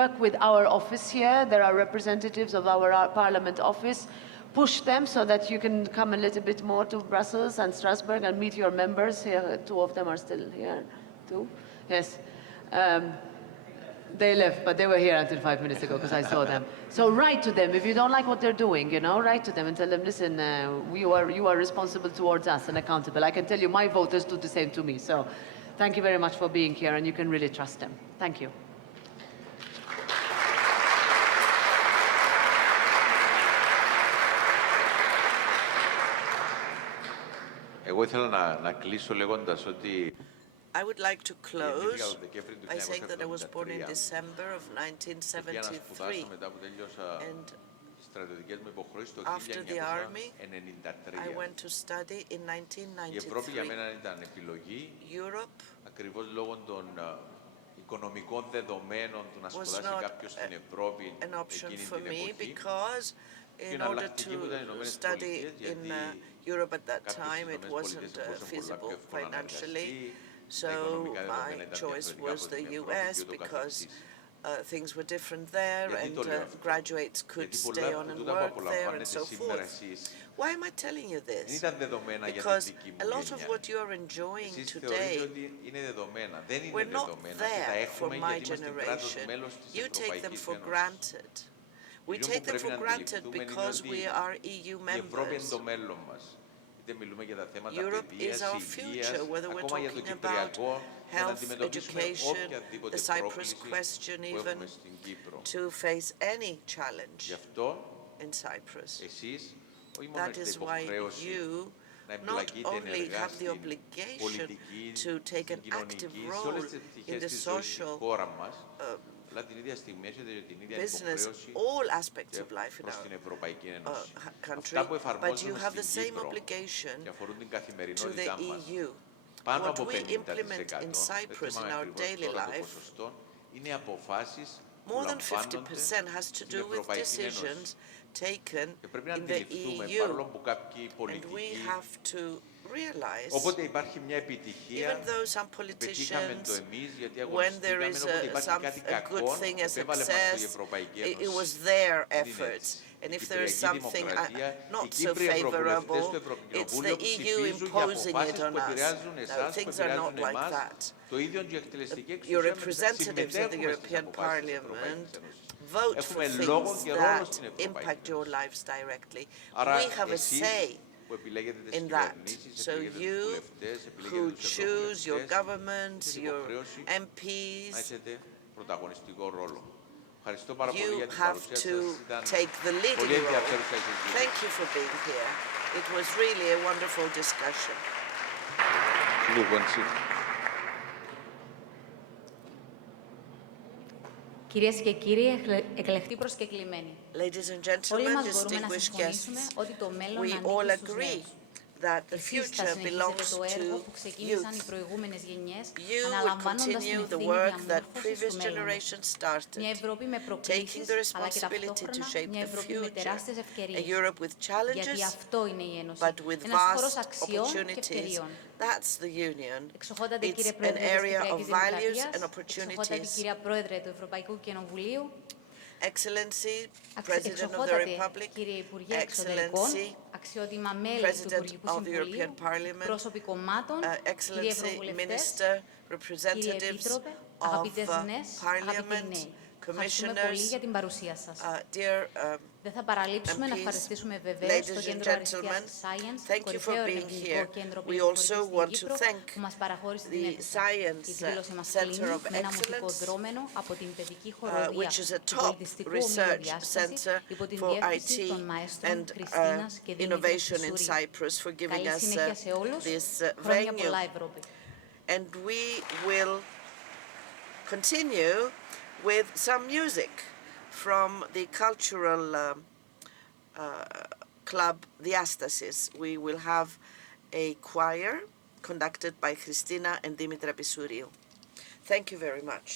work with our office here. There are representatives of our Parliament office push them so that you can come a little bit more to Brussels and Strasbourg and meet your members here. Two of them are still here, too. Yes. They left, but they were here until 5 minutes ago because I saw them. So write to them if you don't like what they're doing, you know, write to them and tell them, listen, you are responsible towards us and accountable. I can tell you my voters do the same to me. So thank you very much for being here, and you can really trust them. Thank you. Εγώ ήθελα να κλείσω λέγοντας ότι I would like to close by saying that I was born in December of 1973, and after the army, I went to study in 1993. Europe ακριβώς λόγω των οικονομικών δεδομένων του να σπουδάσει κάποιος στην Ευρώπη εκείνη την εποχή. In order to study in Europe at that time, it wasn't feasible financially. So my choice was the US because things were different there, and graduates could stay on and work there and so forth. Why am I telling you this? Because a lot of what you are enjoying today were not there for my generation. You take them for granted. We take them for granted because we are EU members. Europe is our future, whether we're talking about health, education, the Cyprus question even, to face any challenge in Cyprus. That is why you not only have the obligation to take an active role in the social business, all aspects of life in our country, but you have the same obligation to the EU. What we implement in Cyprus in our daily life, more than 50% has to do with decisions taken in the EU, and we have to realize, even though some politicians, when there is a good thing, a success, it was their efforts. And if there is something not so favorable, it's the EU imposing it on us. No, things are not like that. Your representatives of the European Parliament vote for things that impact your lives directly. We have a say in that. So you who choose your governments, your MPs, you have to take the leading role. Thank you for being here. It was really a wonderful discussion. Κυρίες και κύριοι, εκλεκτοί προσκεκλημένοι. Ladies and gentlemen, όλοι μας μπορούμε να distinguished συμφωνήσουμε guests, ότι το μέλλον we ανήκει all στους agree νέους. that the Εσείς θα future συνεχίσετε belongs το έργο που to ξεκίνησαν οι youth. προηγούμενες γενιές, You will αναλαμβάνοντας την continue the ευθύνη work that διαμόρφωσης previous του μέλλοντος. generations started, Μια Ευρώπη με taking προκλήσεις, the αλλά και responsibility to ταυτόχρονα shape μια the Ευρώπη με future, τεράστιες a ευκαιρίες. Europe with Γιατί challenges, αυτό είναι η Ένωση, but with ένας χώρος vast αξιών και opportunities. ευκαιριών. That's the Union. Εξοχότατε κύριε It's an Πρόεδρε της area of Κυπριακής values Δημοκρατίας, and εξοχότατε opportunities. κυρία Πρόεδρε του Ευρωπαϊκού Κοινοβουλίου, Excellency, President of the Republic, κύριε Υπουργέ Εξωτερικών, Excellency, αξιότιμα μέλη του President Υπουργικού of the European Συμβουλίου, Parliament, πρόσωποι κομμάτων, κύριοι Excellency, Ευρωβουλευτές, Minister, κύριε representatives Επίτροπε, of αγαπητές νέες, αγαπητοί Parliament, νέοι. Ευχαριστούμε πολύ commissioners, για την παρουσία σας. dear Δεν θα παραλείψουμε να MPs, ευχαριστήσουμε βεβαίως ladies το and Κέντρο Αριστείας gentlemen, Science, thank you for κορυφαίο being ερευνητικό here. κέντρο We πληροφορικής also στην want to Κύπρο, thank που μας παραχώρησε την the αίθουσα. Science Η εκδήλωση μας Center κλείνει of με ένα μουσικό Excellence, δρόμενο από την παιδική χοροδία which is a του top πολιτιστικού ομίλου research διάστασης center υπό την for διεύθυνση IT των μαέστρων and Χριστίνας και Δήμητρας innovation in Χρυσούρη. Cyprus for giving Καλή us συνέχεια σε όλους. this Χρόνια venue. πολλά Ευρώπη. And we will continue with some music from the cultural club Diastasis. We will have a choir conducted by Christina and Dimitra Pisuriou. Thank you very much.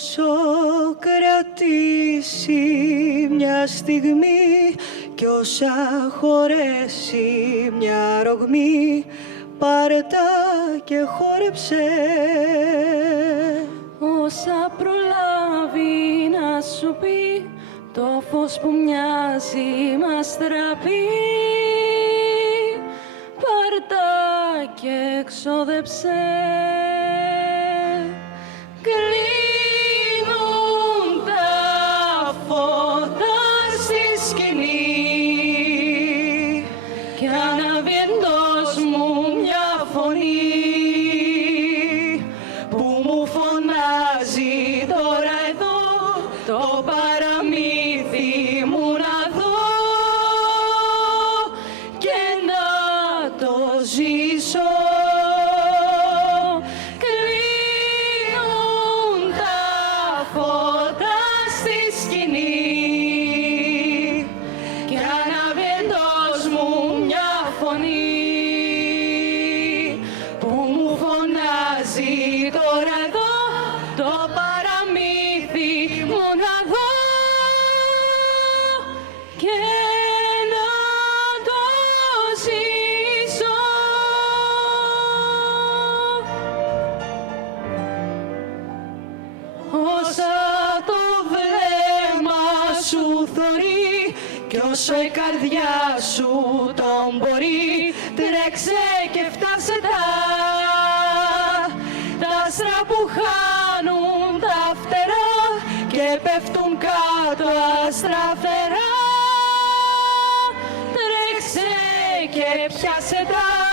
όσο κρατήσει μια στιγμή κι όσα χωρέσει μια ρογμή, πάρε τα και χόρεψε. Όσα προλάβει να σου πει, το φως που μοιάζει μας τραπεί, πάρε τα και εξόδεψε. Κλείνουν τα φώτα στη σκηνή κι ανάβει εντός μου μια φωνή που μου φωνάζει τώρα εδώ το παραμύθι μου να δω και να το ζήσω. Όσο η καρδιά σου τον μπορεί, τρέξε και φτάσε τα άστρα που χάνουν τα φτερά και πέφτουν κάτω άστρα φτερά. Τρέξε και πιάσε τα